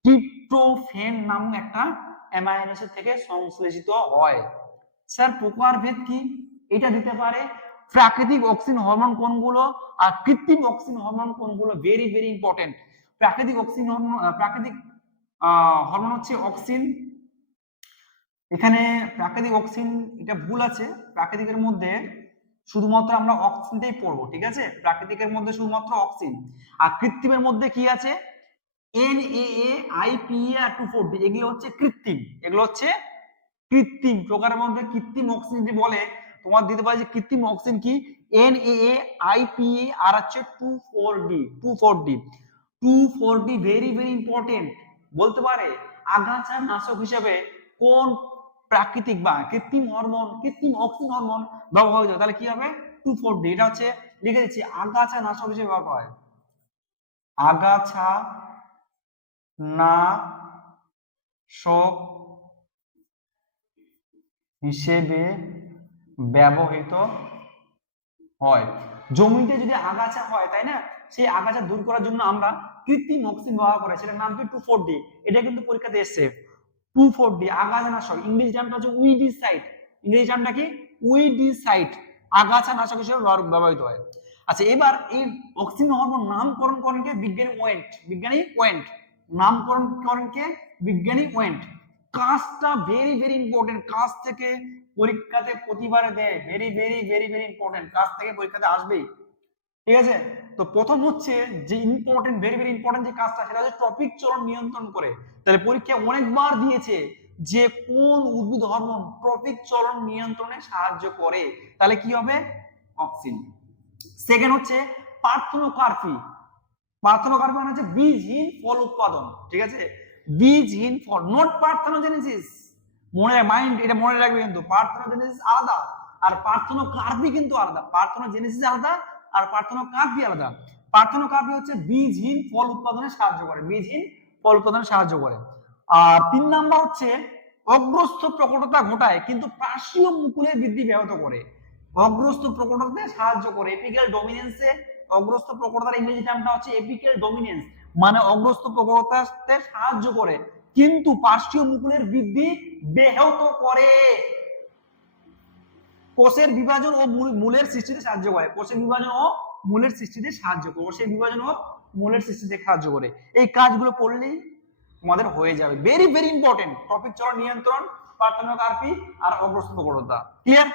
ট্রিপ্টোফ্যান নামক একটা অ্যামাইনো অ্যাসিড থেকে সংশ্লেষিত হয়। স্যার প্রকারভেদ কি, এটা দিতে পারে। প্রাকৃতিক অক্সিন হরমোন কোনগুলো আর কৃত্রিম অক্সিন হরমোন কোনগুলো, ভেরি ভেরি ইম্পর্টেন্ট। প্রাকৃতিক অক্সিন হরমোন, প্রাকৃতিক হরমোন হচ্ছে অক্সিন, এখানে প্রাকৃতিক অক্সিন এটা ভুল আছে, প্রাকৃতিকের মধ্যে শুধুমাত্র আমরা অক্সিনটাই পড়বো, ঠিক আছে, প্রাকৃতিকের মধ্যে শুধুমাত্র অক্সিন। আর কৃত্রিমের মধ্যে কি আছে, NAA, IPA আর 2,4-D, এগুলো হচ্ছে কৃত্রিম, এগুলো হচ্ছে কৃত্রিম প্রকারের মধ্যে। কৃত্রিম অক্সিজেন যদি বলে তোমার দিতে পারে যে কৃত্রিম অক্সিজেন কি, NAA, IPA আর হচ্ছে 2,4-D, 2,4-D, 2,4-D very very important. বলতে পারে আগাছা নাশক হিসেবে কোন প্রাকৃতিক বা কৃত্রিম হরমোন, কৃত্রিম অক্সিন হরমোন ব্যবহৃত হয়, তাহলে কি হবে 2,4-D, এটা হচ্ছে লিখে দিচ্ছি, আগাছা নাশক হিসেবে ব্যবহার করা হয়, আগাছা নাশক হিসেবে ব্যবহৃত হয়। জমিতে যদি আগাছা হয়, তাই না, সেই আগাছা দূর করার জন্য আমরা কৃত্রিম অক্সিন ব্যবহার করি, সেটার নাম কি 2,4-D, এটা কিন্তু পরীক্ষাতে এসেছে। 2,4-D আগাছা নাশক, ইংরেজি নামটা হচ্ছে উইডিসাইড, ইংরেজি নামটা কি উইডিসাইড, আগাছা নাশক হিসেবে ব্যবহৃত হয়। আচ্ছা এবার এই অক্সিন হরমোন নামকরণ করেন কে, বিজ্ঞানী ওয়েন্ট, বিজ্ঞানী ওয়েন্ট নামকরণ করেন কে, বিজ্ঞানী ওয়েন্ট। কাজটা ভেরি ভেরি ইম্পর্টেন্ট, কাজ থেকে পরীক্ষাতে প্রতিবারে দেয়, very very very very important, কাজ থেকে পরীক্ষাতে আসবেই, ঠিক আছে। তো প্রথম হচ্ছে যে ইম্পর্টেন্ট, ভেরি ভেরি ইম্পর্টেন্ট যে কাজটা, সেটা হচ্ছে ট্রপিক চলন নিয়ন্ত্রণ করে। তাহলে পরীক্ষা অনেকবার দিয়েছে যে কোন উদ্ভিদ হরমোন ট্রপিক চলন নিয়ন্ত্রণে সাহায্য করে, তাহলে কি হবে, অক্সিন। সেকেন্ড হচ্ছে পার্থেনোকার্পি, পার্থেনোকার্পি মানে হচ্ছে বীজহীন ফল উৎপাদন, ঠিক আছে, বীজহীন ফল, নট পার্থেনোজেনেসিস, মনে মাইন্ড এটা মনে রাখবে, কিন্তু পার্থেনোজেনেসিস আলাদা আর পার্থেনোকার্পি কিন্তু আলাদা, পার্থেনোজেনেসিস আলাদা আর পার্থেনোকার্পি আলাদা। পার্থেনোকার্পি হচ্ছে বীজহীন ফল উৎপাদনে সাহায্য করে, বীজহীন ফল উৎপাদনে সাহায্য করে। আর 3 নাম্বার হচ্ছে অগ্রস্থ প্রকটতা ঘটায় কিন্তু পার্শ্বীয় মুকুলের বৃদ্ধি ব্যাহত করে, অগ্রস্থ প্রকটতাতে সাহায্য করে, এপিক্যাল ডমিনেন্সে, অগ্রস্থ প্রকটতার ইংরেজি নামটা হচ্ছে এপিক্যাল ডমিনেন্স, মানে অগ্রস্থ প্রকটতাতে সাহায্য করে কিন্তু পার্শ্বীয় মুকুলের বৃদ্ধি ব্যাহত করে, কোষের বিভাজন ও মূলের সৃষ্টিতে সাহায্য করে, কোষের বিভাজন ও মূলের সৃষ্টিতে সাহায্য করে, কোষের বিভাজন ও মূলের সৃষ্টিতে সাহায্য করে। এই কাজগুলো পড়লেই তোমাদের হয়ে যাবে, ভেরি ভেরি ইম্পর্টেন্ট, টপিক চলন নিয়ন্ত্রণ, পার্থেনোকার্পি আর অগ্রস্থ প্রকটতা, ক্লিয়ার।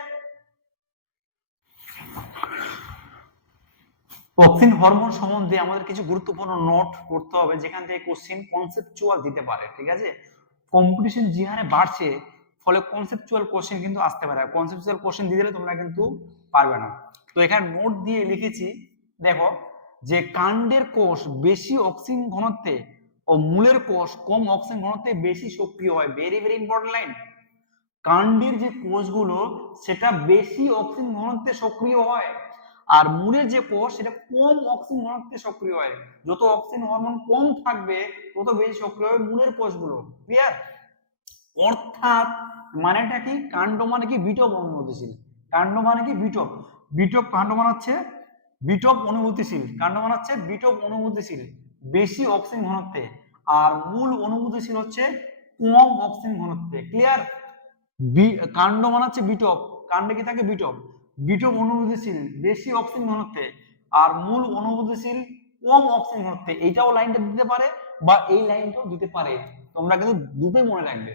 অক্সিন হরমোন সম্বন্ধে আমাদের কিছু গুরুত্বপূর্ণ নোট করতে হবে, যেখান থেকে কোশ্চেন কনসেপচুয়াল দিতে পারে, ঠিক আছে। কম্পিটিশন যে হারে বাড়ছে ফলে কনসেপচুয়াল কোশ্চেন কিন্তু আসতে পারে। কনসেপচুয়াল কোশ্চেন দিয়ে দিলে তোমরা কিন্তু পারবে না। তো এখানে নোট দিয়ে লিখেছি, দেখো যে কাণ্ডের কোষ বেশি অক্সিজেন ঘনত্বে ও মূলের কোষ কম অক্সিজেন ঘনত্বে বেশি সক্রিয় হয়। Very very important line. কাণ্ডের যে কোষগুলো সেটা বেশি অক্সিজেন ঘনত্বে সক্রিয় হয়, আর মূলের যে কোষ সেটা কম অক্সিজেন ঘনত্বে সক্রিয় হয়। যত অক্সিজেন হরমোন কম থাকবে তত বেশি সক্রিয় হবে মূলের কোষগুলো। ক্লিয়ার? অর্থাৎ মানেটা কি? কাণ্ড মানে কি? বিটপ অনুভূতিশীল। কাণ্ড মানে কি? বিটপ। বিটপ কাণ্ড মানে হচ্ছে বিটপ অনুভূতিশীল। কাণ্ড মানে হচ্ছে বিটপ অনুভূতিশীল, বেশি অক্সিজেন ঘনত্বে। আর মূল অনুভূতিশীল হচ্ছে কম অক্সিজেন ঘনত্বে। ক্লিয়ার? কাণ্ড মানে হচ্ছে বিটপ, কাণ্ডে কি থাকে? বিটপ। বিটপ অনুভূতিশীল, বেশি অক্সিজেন ঘনত্বে, আর মূল অনুভূতিশীল কম অক্সিজেন ঘনত্বে। এইটাও লাইনটা দিতে পারে বা এই লাইনটাও দিতে পারে, তোমরা কিন্তু দুটোই মনে রাখবে।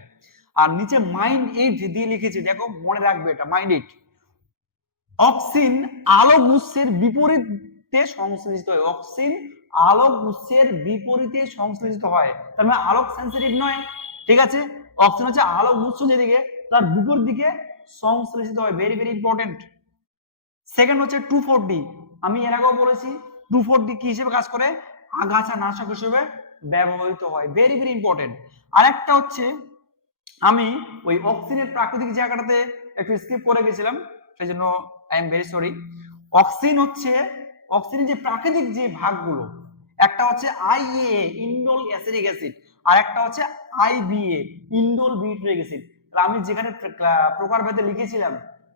আর নিচে মাইন্ড এইট দিয়ে লিখেছি, দেখো মনে রাখবে এটা মাইন্ড এইট। অক্সিন আলোক উৎসের বিপরীতে সংশ্লেষিত হয়। অক্সিন আলোক উৎসের বিপরীতে সংশ্লেষিত হয়, তার মানে আলোক সেন্সিটিভ নয়। ঠিক আছে? অক্সিজেন হচ্ছে আলোক উৎস যেদিকে তার বিপরীত দিকে সংশ্লেষিত হয়। Very very important. সেকেন্ড হচ্ছে 2,4-D। আমি এর আগেও বলেছি 2,4-D কি হিসেবে কাজ করে? আগাছা নাশক হিসেবে ব্যবহৃত হয়। Very very important. আরেকটা হচ্ছে, আমি ওই অক্সিজেনের প্রাকৃতিক জায়গাটাতে একটু স্কিপ করে গেছিলাম, সেই জন্য I am very sorry. Oxygen হচ্ছে, অক্সিজেনের যে প্রাকৃতিক যে ভাগগুলো, একটা হচ্ছে আইএএ ইন্ডোল অ্যাসিটিক অ্যাসিড, আর একটা হচ্ছে আইবিএ ইন্ডোল বিউটারিক অ্যাসিড। আমি যেখানে প্রকারভেদে লিখেছিলাম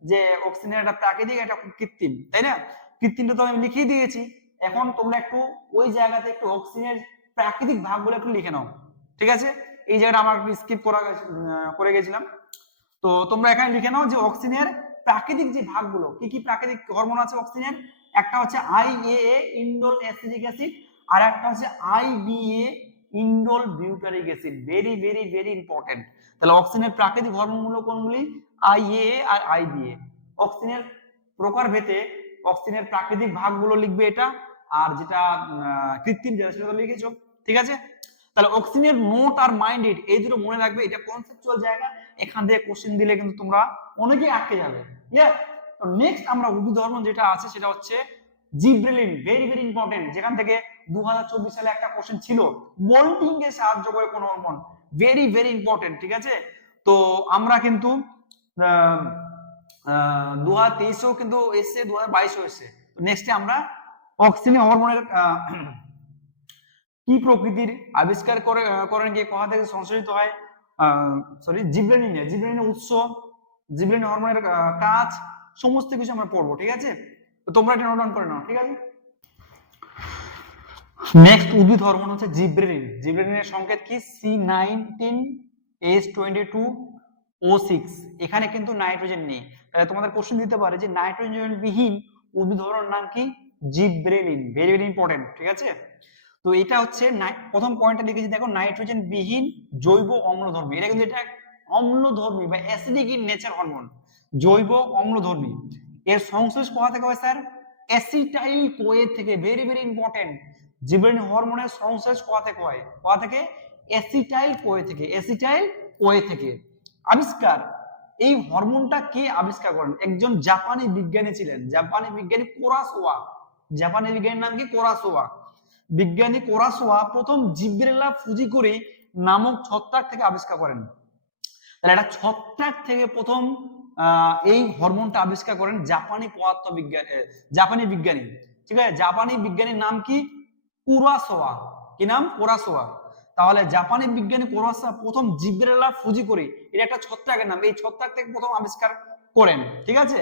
যে অক্সিজেনের একটা প্রাকৃতিক একটা কৃত্রিম, তাই না? কৃত্রিমটা তো আমি লিখিয়ে দিয়েছি। এখন তোমরা একটু ওই জায়গাতে একটু অক্সিজেনের প্রাকৃতিক ভাগগুলো একটু লিখে নাও। ঠিক আছে? এই জায়গাটা আমার একটু স্কিপ করে গেছিলাম। তো তোমরা এখানে লিখে নাও যে অক্সিজেনের প্রাকৃতিক যে ভাগগুলো, কি কি প্রাকৃতিক হরমোন আছে অক্সিজেনের। একটা হচ্ছে আইএএ ইন্ডোল অ্যাসিটিক অ্যাসিড, আর একটা হচ্ছে IBA indole butyric acid. Very very very important. তাহলে অক্সিজেনের প্রাকৃতিক হরমোনগুলো কোনগুলি? আইএএ আর আইবিএ। অক্সিজেনের প্রকারভেদে অক্সিজেনের প্রাকৃতিক ভাগগুলো লিখবে এটা, আর যেটা কৃত্রিম যেটা সেটা লিখেছো। ঠিক আছে? তাহলে অক্সিজেনের নোট আর মাইন্ড এইট এই দুটো মনে রাখবে, এটা কনসেপচুয়াল জায়গা। এখান থেকে কোশ্চেন দিলে কিন্তু তোমরা অনেকেই আটকে যাবে। ক্লিয়ার? তো নেক্সট আমরা উদ্ভিদ হরমোন যেটা আছে সেটা হচ্ছে জিব্রেলিন। Very very important. যেখান থেকে 2024 সালে একটা কোশ্চেন ছিল, মোল্টিং এ সাহায্য করে কোন হরমোন। Very very important. ঠিক আছে? তো আমরা কিন্তু 2023এও কিন্তু এসছে, 2022এও এসছে। তো নেক্সটে আমরা অক্সিজেন হরমোনের কি প্রকৃতির আবিষ্কার করেন, কে, কোথা থেকে সংশ্লেষিত হয়, জিব্রেলিনের উৎস, জিব্রেলিন হরমোনের কাজ, সমস্ত কিছু আমরা পড়বো। ঠিক আছে? তো তোমরা এটা নোট ডাউন করে নাও। ঠিক আছে? নেক্সট উদ্ভিদ হরমোন হচ্ছে জিব্রেলিন। জিব্রেলিনের সংকেত কি? C19H22O6। এখানে কিন্তু নাইট্রোজেন নেই। তাহলে তোমাদের কোশ্চেন দিতে পারে যে নাইট্রোজেন বিহীন উদ্ভিদ হরমোনের নাম কি? জিব্রেলিন। Very very important. ঠিক আছে? তো এটা হচ্ছে প্রথম পয়েন্টটা লিখেছি, দেখো নাইট্রোজেন বিহীন জৈব অম্লধর্মী। এটা কিন্তু এটা অম্লধর্মী বা অ্যাসিডিক ইন নেচার হরমোন, জৈব অম্লধর্মী। এর সংশ্লেষ কোথা থেকে হয় স্যার? অ্যাসিটাইল কোয়ে থেকে। Very very important. জিব্রেলিন হরমোনের সংশ্লেষ কোথা থেকে হয়? কোথা থেকে? অ্যাসিটাইল কোয়ে থেকে। অ্যাসিটাইল কোয়ে থেকে। আবিষ্কার, এই হরমোনটা কে আবিষ্কার করেন? একজন জাপানি বিজ্ঞানী ছিলেন, জাপানি বিজ্ঞানী কোরাসোয়া। জাপানি বিজ্ঞানীর নাম কি? কোরাসোয়া। বিজ্ঞানী কোরাসোয়া প্রথম জিব্রেলা ফুজিকুরি নামক ছত্রাক থেকে আবিষ্কার করেন। তাহলে একটা ছত্রাক থেকে প্রথম এই হরমোনটা আবিষ্কার করেন জাপানি জাপানি বিজ্ঞানী। ঠিক আছে? জাপানি বিজ্ঞানীর নাম কি? কুরাসোয়া। কি নাম? কোরাসোয়া। তাহলে জাপানি বিজ্ঞানী কোরাসোয়া প্রথম জিব্রেলা ফুজিকুরি, এটা একটা ছত্রাকের নাম, এই ছত্রাক থেকে প্রথম আবিষ্কার করেন। ঠিক আছে?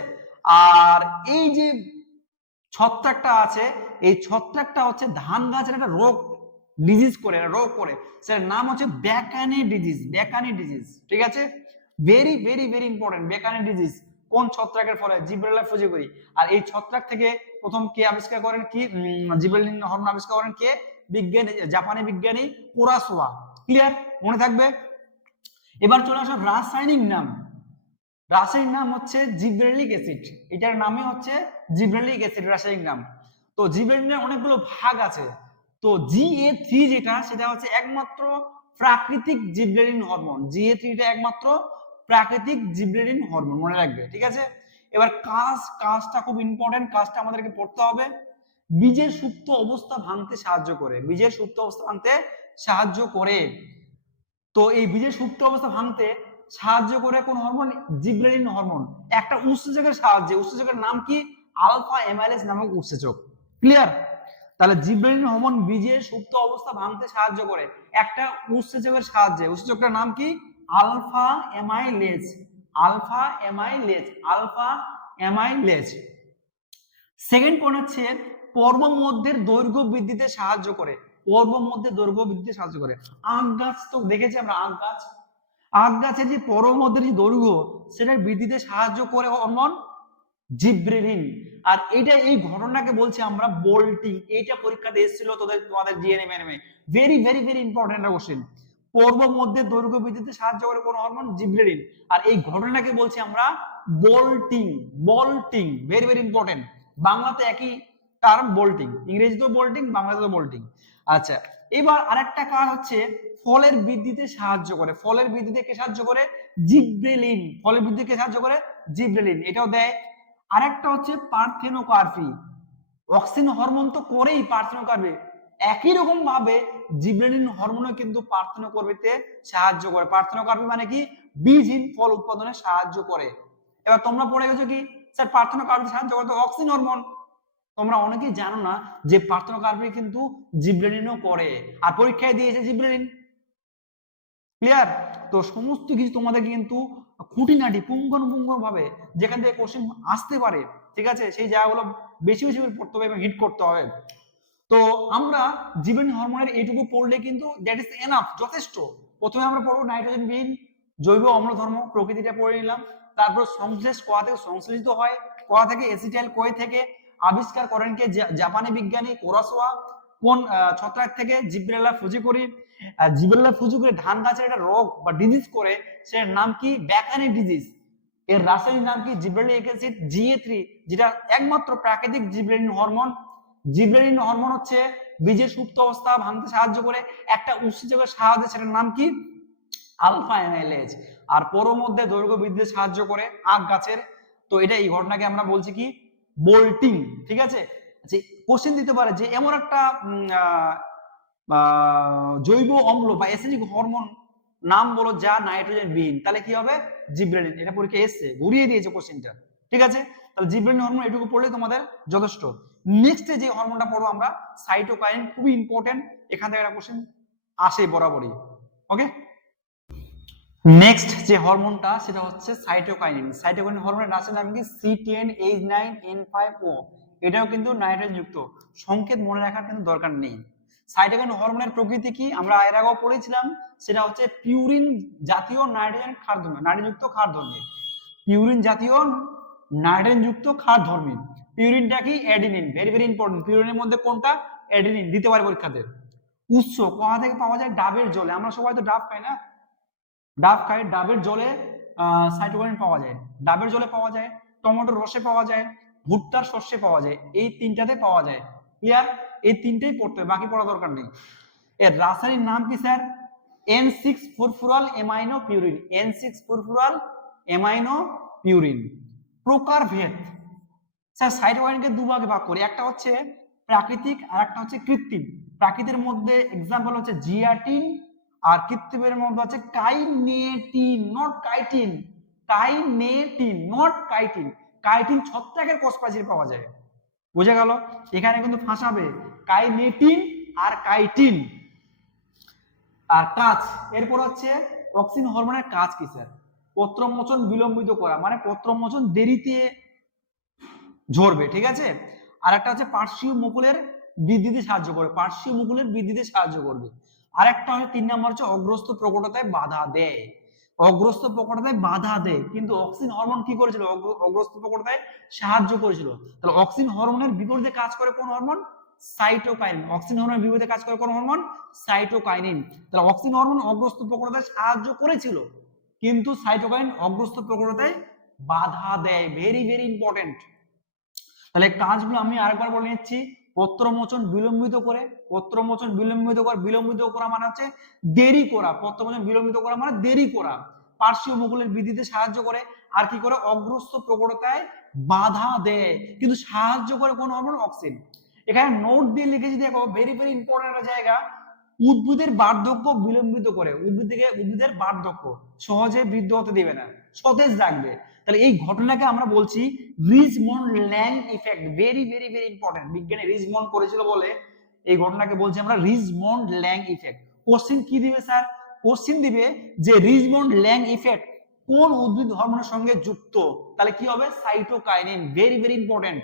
আর এই যে ছত্রাকটা আছে, এই ছত্রাকটা হচ্ছে ধান গাছের একটা রোগ ডিজিজ করে, রোগ করে, সেটার নাম হচ্ছে ব্যাকানি ডিজিজ। ব্যাকানি ডিজিজ। ঠিক আছে? Very very very important. Bakanae disease কোন ছত্রাকের ফলে? জিব্রেলা ফুজিকুরি। আর এই ছত্রাক থেকে প্রথম কে আবিষ্কার করেন? কি জিব্রেলিন হরমোন আবিষ্কার করেন কে? বিজ্ঞানী, জাপানি বিজ্ঞানী কোরাসোয়া। ক্লিয়ার? মনে থাকবে। এবার চলে আসো রাসায়নিক নাম। রাসায়নিক নাম হচ্ছে জিব্রেলিক অ্যাসিড। এটার নামে হচ্ছে জিব্রেলিক অ্যাসিড, রাসায়নিক নাম। তো জিব্রেলিনের অনেকগুলো ভাগ আছে। তো GA3 যেটা, সেটা হচ্ছে একমাত্র প্রাকৃতিক জিব্রেলিন হরমোন। GA3 টা একমাত্র প্রাকৃতিক জিবরেলিন হরমোন, মনে রাখবে, ঠিক আছে। এবার কাজটা খুব ইম্পর্টেন্ট, কাজটা আমাদেরকে পড়তে হবে। বীজের সুপ্ত অবস্থা ভাঙতে সাহায্য করে, বীজের সুপ্ত অবস্থা ভাঙতে সাহায্য করে। তো এই বীজের সুপ্ত অবস্থা ভাঙতে সাহায্য করে কোন হরমোন? জিবরেলিন হরমোন, একটা উৎসেচকের সাহায্যে। উৎসেচকের নাম কি? আলফা অ্যামাইলেজ নামক উৎসেচক। ক্লিয়ার? তাহলে জিবরেলিন হরমোন বীজের সুপ্ত অবস্থা ভাঙতে সাহায্য করে একটা উৎসেচকের সাহায্যে। উৎসেচকটার নাম কি? Alpha amylase, alpha amylase, alpha amylase. Second point হচ্ছে পর্ব মধ্যের দৈর্ঘ্য বৃদ্ধিতে সাহায্য করে, পর্ব মধ্যে দৈর্ঘ্য বৃদ্ধিতে সাহায্য করে। আখ গাছ তো দেখেছি আমরা, আখ গাছ, আখ গাছের যে পর্ব মধ্যের যে দৈর্ঘ্য সেটার বৃদ্ধিতে সাহায্য করে হরমোন জিবরেলিন। আর এটা, এই ঘটনাকে বলছি আমরা বোল্টিং। এইটা পরীক্ষাতে এসেছিল তোমাদের জিএনএম এ। Very very very important question. পর্ব মধ্যে দৈর্ঘ্য বৃদ্ধিতে সাহায্য করে কোন হরমোন? জিবরেলিন। আর এই ঘটনাকে বলছি আমরা bolting, bolting, very very important. বাংলাতে একই টার্ম বোল্টিং, ইংরেজিতেও বোল্টিং, বাংলাতেও বোল্টিং। আচ্ছা, এবার আরেকটা কাজ হচ্ছে ফলের বৃদ্ধিতে সাহায্য করে। ফলের বৃদ্ধিতে কে সাহায্য করে? জিবরেলিন। ফলের বৃদ্ধিতে কে সাহায্য করে? জিবরেলিন, এটাও দেয়। আরেকটা হচ্ছে পার্থেনোকার্পি। অক্সিন হরমোন তো করেই পার্থেনোকার্পি, একই রকম ভাবে জিবরেলিন হরমোনও কিন্তু পার্থেনোকার্পিতে সাহায্য করে। পার্থেনোকার্পি মানে কি? বীজহীন ফল উৎপাদনে সাহায্য করে। এবার তোমরা পড়ে গেছো কি স্যার পার্থেনোকার্পিতে সাহায্য করে তো অক্সিন হরমোন। তোমরা অনেকেই জানো না যে পার্থেনোকার্পি কিন্তু জিবরেলিনও করে, আর পরীক্ষায় দিয়েছে জিবরেলিন। ক্লিয়ার? তো সমস্ত কিছু তোমাদেরকে কিন্তু খুঁটিনাটি পুঙ্খানুপুঙ্খ ভাবে যেখান থেকে কোশ্চেন আসতে পারে, ঠিক আছে, সেই জায়গাগুলো বেশি বেশি করে পড়তে হবে এবং হিট করতে হবে। তো আমরা জীবন হরমোনের এইটুকু পড়লে কিন্তু দ্যাট ইজ এনাফ, যথেষ্ট। প্রথমে আমরা পড়বো নাইট্রোজেন বিহীন জৈব অম্ল ধর্ম, প্রকৃতিটা পড়ে নিলাম। তারপর সংশ্লেষ কোথা থেকে সংশ্লেষিত হয়, কোথা থেকে এসিটাইল কোয়ে থেকে, আবিষ্কার করেন কে? জাপানি বিজ্ঞানী কোরাসোয়া। কোন ছত্রাক থেকে? জিব্রেলা ফুজিকরি। জিব্রেলা ফুজিকরি ধান গাছের একটা রোগ বা ডিজিজ করে, সেটার নাম কি? ব্যাকানি ডিজিজ। এর রাসায়নিক নাম কি? জিব্রেলিক অ্যাসিড GA3, যেটা একমাত্র প্রাকৃতিক জিব্রেলিন হরমোন। জিব্রেলিন হরমোন হচ্ছে বীজের সুপ্ত অবস্থা ভাঙতে সাহায্য করে একটা উৎসেচকের সাহায্যে, সেটার নাম কি? Alpha amylase. আর পর মধ্যে দৈর্ঘ্য বৃদ্ধিতে সাহায্য করে আখ গাছের। তো এটা, এই ঘটনাকে আমরা বলছি কি? বোল্টিং, ঠিক আছে। আচ্ছা, কোশ্চেন দিতে পারে যে এমন একটা জৈব অম্ল বা অ্যাসিডিক হরমোন নাম বলো যা নাইট্রোজেন বিহীন, তাহলে কি হবে? জিব্রেলিন। এটা পরীক্ষা এসছে, ঘুরিয়ে দিয়েছে কোশ্চেনটা, ঠিক আছে। তাহলে জিব্রেলিন হরমোন এটুকু পড়লে তোমাদের যথেষ্ট। নেক্সট যে হরমোনটা পড়বো আমরা সাইটোকাইন, খুবই ইম্পর্টেন্ট, এখান থেকে একটা কোশ্চেন আসে বরাবরই। ওকে, নেক্সট যে হরমোনটা সেটা হচ্ছে সাইটোকাইনিন। সাইটোকাইনিন হরমোনের রাসায়নিক নাম কি? C10H9N5O। এটাও কিন্তু নাইট্রোজেন যুক্ত। সংকেত মনে রাখার কিন্তু দরকার নেই। সাইটোকাইনিন হরমোনের প্রকৃতি কি আমরা এর আগেও পড়েছিলাম, সেটা হচ্ছে পিউরিন জাতীয় নাইট্রোজেন ক্ষারধর্মী, নাইট্রোজেনযুক্ত ক্ষারধর্মী, পিউরিন জাতীয় নাইট্রোজেনযুক্ত ক্ষারধর্মী। পিউরিনটা কি? Adenine, very very important. পিউরিনের মধ্যে কোনটা? অ্যাডিনিন, দিতে পারে পরীক্ষাতে। উৎস কোথা থেকে পাওয়া যায়? ডাবের জলে। আমরা সবাই তো ডাব খাই না, ডাব খাই, ডাবের জলে সাইটোকাইনিন পাওয়া যায়, ডাবের জলে পাওয়া যায়, টমেটোর রসে পাওয়া যায়, ভুট্টার শস্যে পাওয়া যায়, এই তিনটাতে পাওয়া যায়। ক্লিয়ার? এই তিনটেই পড়তে হবে, বাকি পড়া দরকার নেই। এর রাসায়নিক নাম কি sir? N6 furfuryl amino purine, N6 furfuryl amino purine. প্রকারভেদ স্যার সাইটোকাইনকে দুভাগে ভাগ করি, একটা হচ্ছে প্রাকৃতিক আর একটা হচ্ছে কৃত্রিম। প্রাকৃতিকের মধ্যে এক্সাম্পল হচ্ছে জিয়াটিন, আর কৃত্রিমের মধ্যে হচ্ছে kinetin, not chitin, kinetin not chitin. Chitin ছত্রাকের কোষপ্রাচীরে পাওয়া যায়, বুঝে গেল? এখানে কিন্তু ফাঁসাবে কাইনেটিন আর কাইটিন। আর কাজ, এরপর হচ্ছে অক্সিন হরমোনের কাজ কি স্যার? পত্রমোচন বিলম্বিত করা, মানে পত্রমোচন দেরিতে ঝরবে, ঠিক আছে। আর একটা হচ্ছে পার্শ্বীয় মুকুলের বৃদ্ধিতে সাহায্য করে, পার্শ্বীয় মুকুলের বৃদ্ধিতে সাহায্য করবে। আর একটা হচ্ছে 3 নম্বর হচ্ছে অগ্রস্ত প্রকটতায় বাধা দেয়, অগ্রস্ত প্রকটতায় বাধা দেয়। কিন্তু অক্সিন হরমোন কি করেছিল? অগ্রস্ত প্রকটতায় সাহায্য করেছিল। তাহলে অক্সিন হরমোনের বিপরীতে কাজ করে কোন হরমোন? সাইটোকাইনিন। অক্সিন হরমোনের বিপরীতে কাজ করে কোন হরমোন? সাইটোকাইনিন। তাহলে অক্সিন হরমোন অগ্রস্ত প্রকটতায় সাহায্য করেছিল, কিন্তু সাইটোকাইনিন অগ্রস্ত প্রকটতায় বাধা দেয়। Very very important. তাহলে কাজগুলো আমি আরেকবার বলে নিচ্ছি। পত্রমোচন বিলম্বিত করে, পত্রমোচন বিলম্বিত করা, বিলম্বিত করা মানে হচ্ছে দেরি করা, পত্রমোচন বিলম্বিত করা মানে দেরি করা। পার্শ্বীয় মুকুলের বৃদ্ধিতে সাহায্য করে, আর কি করে অগ্রস্ত প্রকটতায় বাধা দেয়। কিন্তু সাহায্য করে কোন হরমোন? অক্সিন। এখানে নোট দিয়ে লিখেছি দেখো, ভেরি ভেরি ইম্পর্টেন্ট একটা জায়গা, উদ্ভিদের বার্ধক্য বিলম্বিত করে। উদ্ভিদের বার্ধক্য সহজে বৃদ্ধ হতে দিবে না, সতেজ রাখবে। তাহলে এই ঘটনাকে আমরা বলছি Richmond Lang effect. Very very very important, বিজ্ঞানী রিজমন্ড করেছিল বলে এই ঘটনাকে বলছি আমরা রিজমন্ড ল্যাং ইফেক্ট। কোশ্চিন কি দিবে স্যার? কোশ্চিন দিবে যে রিজমন্ড ল্যাং ইফেক্ট কোন উদ্ভিদ হরমোনের সঙ্গে যুক্ত? তাহলে কি হবে? সাইটোকাইনিন। Very very important.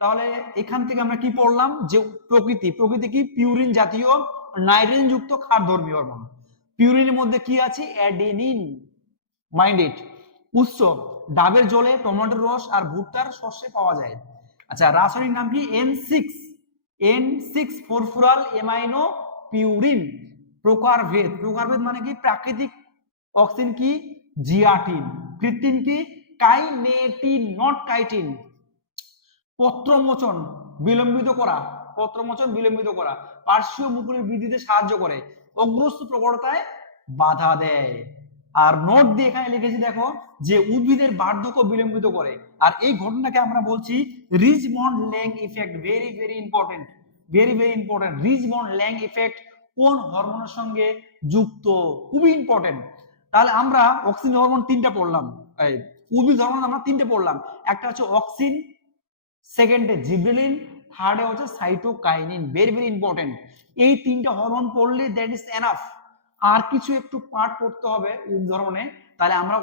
তাহলে এখান থেকে আমরা কি পড়লাম? যে প্রকৃতি কি? পিউরিন জাতীয় নাইট্রোজেন যুক্ত ক্ষারধর্মী হরমোন। পিউরিনের মধ্যে কি আছে? অ্যাডেনিন। Mind it. উৎস ডাবের জলে, টমেটোর রস আর ভুট্টার শস্যে পাওয়া যায়। আচ্ছা, রাসায়নিক নাম কি? N6 ফরফুরাল amino purine. প্রকারভেদ মানে কি? প্রাকৃতিক অক্সিন কি? জিয়াটিন। কৃত্রিম কি? Kinetin, not chitin. পত্রমোচন বিলম্বিত করা, পার্শ্বীয় মুকুলের বৃদ্ধিতে সাহায্য করে, অগ্রস্ত প্রকটতায় বাধা দেয়। আর নোট দিয়ে এখানে লিখেছি দেখো, যে উদ্ভিদের বার্ধক্য বিলম্বিত করে। আর এই ঘটনাকে আমরা বলছি Richmond Lang effect. Very very important, very very important. Richmond Lang effect কোন হরমোনের সঙ্গে যুক্ত? খুবই ইম্পর্টেন্ট। তাহলে আমরা অক্সিন হরমোন তিনটা পড়লাম, উদ্ভিদ হরমোন আমরা তিনটে পড়লাম। একটা হচ্ছে অক্সিন, সেকেন্ডে জিবরেলিন, থার্ডে হচ্ছে সাইটোকাইনিন। Very very important. এই তিনটা হরমোন পড়লে দ্যাট ইজ এনাফ। আর কিছু একটু পার্ট পড়তে হবে উদ্ভিদ হরমোনে, তাহলে আমরা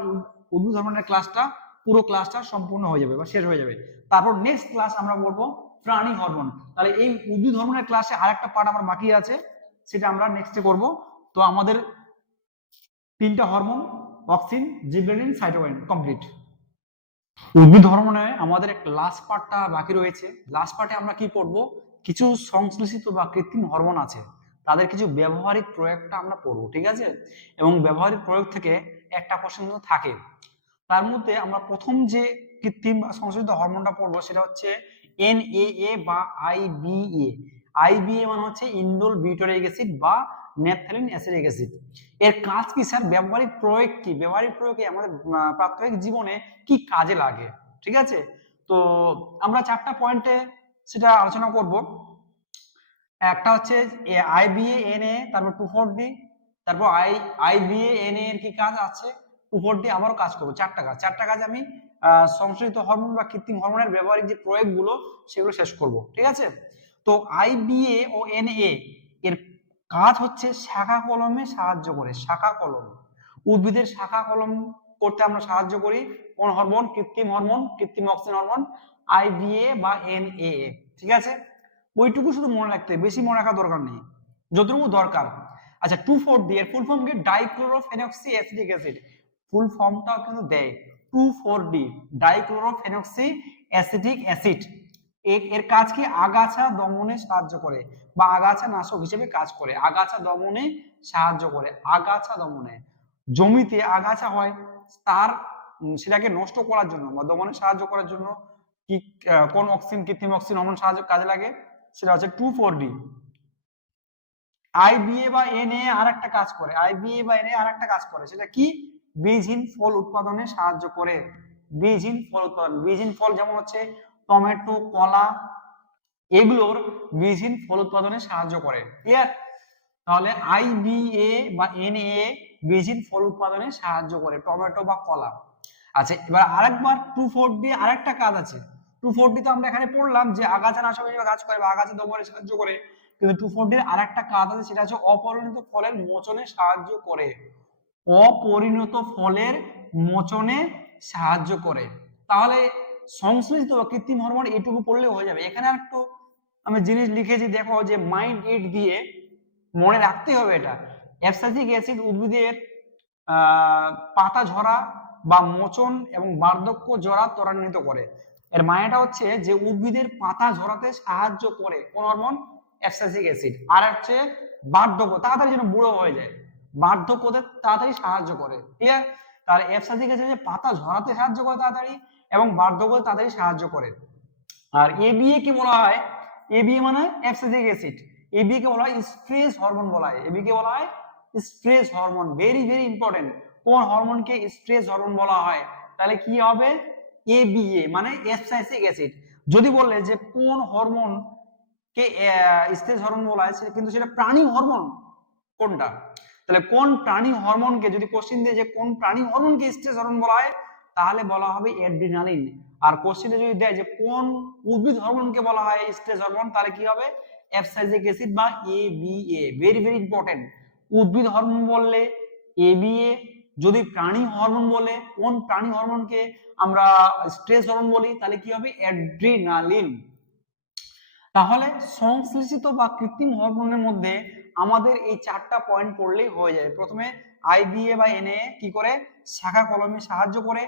উদ্ভিদ হরমোনের পুরো ক্লাসটা সম্পূর্ণ হয়ে যাবে বা শেষ হয়ে যাবে। তারপর নেক্সট ক্লাস আমরা বলবো প্রাণী হরমোন। তাহলে এই উদ্ভিদ হরমোনের ক্লাসে আরেকটা পার্ট আমার বাকি আছে, সেটা আমরা নেক্সটে করব। তো আমাদের তিনটা hormone auxin, gibberellin, cytokinin complete. উদ্ভিদ হরমোনে আমাদের লাস্ট পার্টটা বাকি রয়েছে। লাস্ট পার্টে আমরা কি পড়বো? কিছু সংশ্লেষিত বা কৃত্রিম হরমোন আছে, তাদের কিছু ব্যবহারিক প্রয়োগটা আমরা পড়বো, ঠিক আছে? এবং ব্যবহারিক প্রয়োগ থেকে একটা কোশ্চেন থাকে। তার মধ্যে আমরা প্রথম যে কৃত্রিম বা সংশ্লেষিত হরমোনটা পড়বো সেটা হচ্ছে NAA বা IBA। IBA মানে হচ্ছে ইন্ডোল বিউটারিক অ্যাসিড বা ন্যাপথালিন অ্যাসিটিক অ্যাসিড। এর কাজ কি স্যার? ব্যবহারিক প্রয়োগ কি? ব্যবহারিক প্রয়োগে আমাদের প্রাত্যহিক জীবনে কি কাজে লাগে, ঠিক আছে? তো আমরা চারটা পয়েন্টে সেটা আলোচনা করব। একটা হচ্ছে IBA NA, তারপর 2,4-D, তারপর IBA NA এর কি কাজ আছে, 2,4-D আবারও কাজ করবো। চারটা কাজ আমি সংশ্লেষিত হরমোন বা কৃত্রিম হরমোনের ব্যবহারিক যে প্রয়োগগুলো সেগুলো শেষ করব, ঠিক আছে? তো IBA ও NA এর কাজ হচ্ছে শাখা কলমে সাহায্য করে। শাখা কলম, উদ্ভিদের শাখা কলম করতে আমরা সাহায্য করি কোন হরমোন? কৃত্রিম হরমোন, কৃত্রিম অক্সিন হরমোন IBA বা NAA, ঠিক আছে? ওইটুকু শুধু মনে রাখতে, বেশি মনে রাখার দরকার নেই, যতটুকু দরকার। আচ্ছা, 2,4-D এর ফুল ফর্ম কি? ডাইক্লোরোফেনক্সি অ্যাসিটিক অ্যাসিড। ফুল ফর্মটাও কিন্তু দেয়, 2,4-D ডাইক্লোরোফেনক্সি অ্যাসিটিক অ্যাসিড। এর কাজ কি? আগাছা দমনে সাহায্য করে বা আগাছা নাশক হিসেবে কাজ করে। আগাছা দমনে সাহায্য করে, আগাছা দমনে। জমিতে আগাছা হয়, তার সেটাকে নষ্ট করার জন্য বা দমনে সাহায্য করার জন্য কি কোন অক্সিন, কৃত্রিম অক্সিন হরমোন সাহায্য কাজে লাগে? সেটা হচ্ছে 2,4-D। IBA বা NA আরেকটা কাজ করে, IBA বা NA আরেকটা কাজ করে, সেটা কি? বীজহীন ফল উৎপাদনে সাহায্য করে। বীজহীন ফল উৎপাদন, বীজহীন ফল যেমন হচ্ছে টমেটো, কলা, এগুলোর বীজহীন ফল উৎপাদনে সাহায্য করে। ক্লিয়ার? তাহলে IBA বা NA বীজহীন ফল উৎপাদনে সাহায্য করে, টমেটো বা কলা। আচ্ছা, এবার আরেকবার 2,4-D আরেকটা কাজ আছে। 2,4-D তো আমরা এখানে পড়লাম যে আগাছা নাশক হিসেবে কাজ করে বা আগাছা দমনে সাহায্য করে, কিন্তু 2,4-D এর আরেকটা কাজ আছে, সেটা হচ্ছে অপরিণত ফলের মোচনে সাহায্য করে। অপরিণত ফলের মোচনে সাহায্য করে। তাহলে সংশ্লেষিত বা কৃত্রিম হরমোন এটুকু পড়লে হয়ে যাবে। এখানে আরেকটু আমি জিনিস লিখেছি দেখো, যে মাইন্ড ইট দিয়ে মনে রাখতে হবে এটা। অ্যাবসাইসিক অ্যাসিড উদ্ভিদের পাতা ঝরা বা মোচন এবং বার্ধক্য জরা ত্বরান্বিত করে। এর মানেটা হচ্ছে যে উদ্ভিদের পাতা ঝরাতে সাহায্য করে কোন হরমোন? অ্যাবসাইসিক অ্যাসিড। আর হচ্ছে বার্ধক্য, তাড়াতাড়ি যেন বুড়ো হয়ে যায়, বার্ধক্যতে তাড়াতাড়ি সাহায্য করে। ক্লিয়ার? তাহলে অ্যাবসাইসিক অ্যাসিড পাতা ঝরাতে সাহায্য করে তাড়াতাড়ি এবং বার্ধক্যতে তাড়াতাড়ি সাহায্য করে। আর ABA কি বলা হয়? ABA মানে অ্যাবসাইসিক অ্যাসিড। ABA কে বলা হয় স্ট্রেস হরমোন বলা হয়। ABA কে বলা হয় stress hormone. Very very important. কোন হরমোনকে স্ট্রেস হরমোন বলা হয়, তাহলে কি হবে এবিএ মানে অ্যাবসাইসিক অ্যাসিড। যদি বলে যে কোন হরমোন কে স্ট্রেস হরমোন বলা হয়, কিন্তু সেটা প্রাণী হরমোন কোনটা, তাহলে কোন প্রাণী হরমোনকে যদি কোশ্চেন দিয়ে যে কোন প্রাণী হরমোনকে স্ট্রেস হরমোন বলা হয়, তাহলে বলা হবে অ্যাড্রিনালিন। আর কোশ্চেনে যদি দেয় যে কোন উদ্ভিদ হরমোনকে বলা হয় স্ট্রেস হরমোন, তাহলে কি হবে অ্যাবসাইসিক অ্যাসিড বা এবিএ। Very very important. উদ্ভিদ হরমোন বললে এবিএ, যদি প্রাণী হরমোন বলে কোন প্রাণী হরমোনকে আমরা স্ট্রেস হরমোন বলি, তাহলে কি হবে অ্যাড্রিনালিন। তাহলে সংশ্লেষিত বা কৃত্রিম হরমোনের মধ্যে আমাদের এই 4টা পয়েন্ট পড়লেই হয়ে যাবে। প্রথমে আইবিএ বা এনএ কি করে শাখা কলমে সাহায্য করে,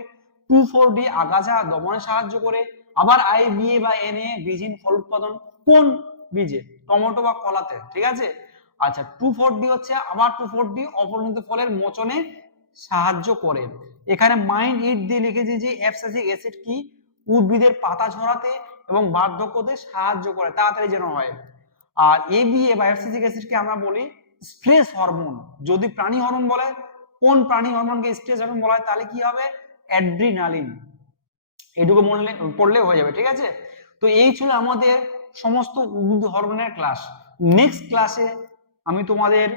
2,4-D আগাছা দমনে সাহায্য করে, আবার আইবিএ বা এনএ বীজহীন ফল উৎপাদন কোন বীজে, টমেটো বা কলাতে, ঠিক আছে। আচ্ছা 2,4-D হচ্ছে আবার 2,4-D অপরিণত ফলের মোচনে সাহায্য করে। এখানে মাইন্ড ইট দিয়ে লিখেছি যে অ্যাবসাইসিক অ্যাসিড কি উদ্ভিদের পাতা ঝরাতে এবং বার্ধক্যতে সাহায্য করে, তাড়াতাড়ি যেন হয়। আর এবিএ বা অ্যাবসাইসিক অ্যাসিডকে আমরা বলি স্ট্রেস হরমোন। যদি প্রাণী হরমোন বলে কোন প্রাণী হরমোনকে স্ট্রেস হরমোন বলা হয়, তাহলে কি হবে অ্যাড্রিনালিন। এটুকু পড়লে হয়ে যাবে, ঠিক আছে। তো এই ছিল আমাদের সমস্ত উদ্ভিদ হরমোনের ক্লাস। নেক্সট ক্লাসে আমি তোমাদের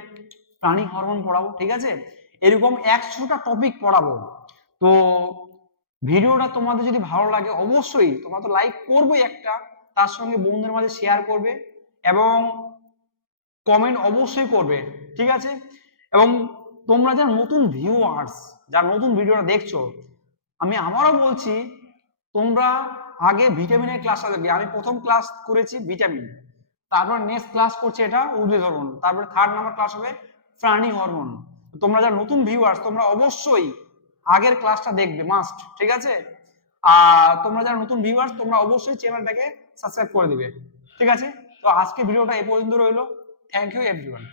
প্রাণী হরমোন পড়াবো, ঠিক আছে। এরকম 100টা টপিক পড়াবো। তো ভিডিওটা তোমাদের যদি ভালো লাগে অবশ্যই তোমরা তো লাইক করবে একটা, তার সঙ্গে বন্ধুদের মাঝে শেয়ার করবে এবং কমেন্ট অবশ্যই করবে, ঠিক আছে। এবং তোমরা যারা নতুন ভিউয়ার্স, যারা নতুন ভিডিওটা দেখছো, আমি আমারও বলছি তোমরা আগে ভিটামিনের ক্লাসটা দেখবে। আমি প্রথম ক্লাস করেছি ভিটামিন, তারপর নেক্সট ক্লাস করছি এটা উদ্ভিদ হরমোন, তারপরে 3rd নাম্বার ক্লাস হবে প্রাণী হরমোন। তোমরা যারা নতুন ভিউয়ার্স তোমরা অবশ্যই আগের ক্লাসটা দেখবে মাস্ট, ঠিক আছে। আর তোমরা যারা নতুন ভিউয়ার্স তোমরা অবশ্যই চ্যানেলটাকে সাবস্ক্রাইব করে দিবে, ঠিক আছে। তো আজকে ভিডিওটা এই পর্যন্ত রইলো। Thank you everyone.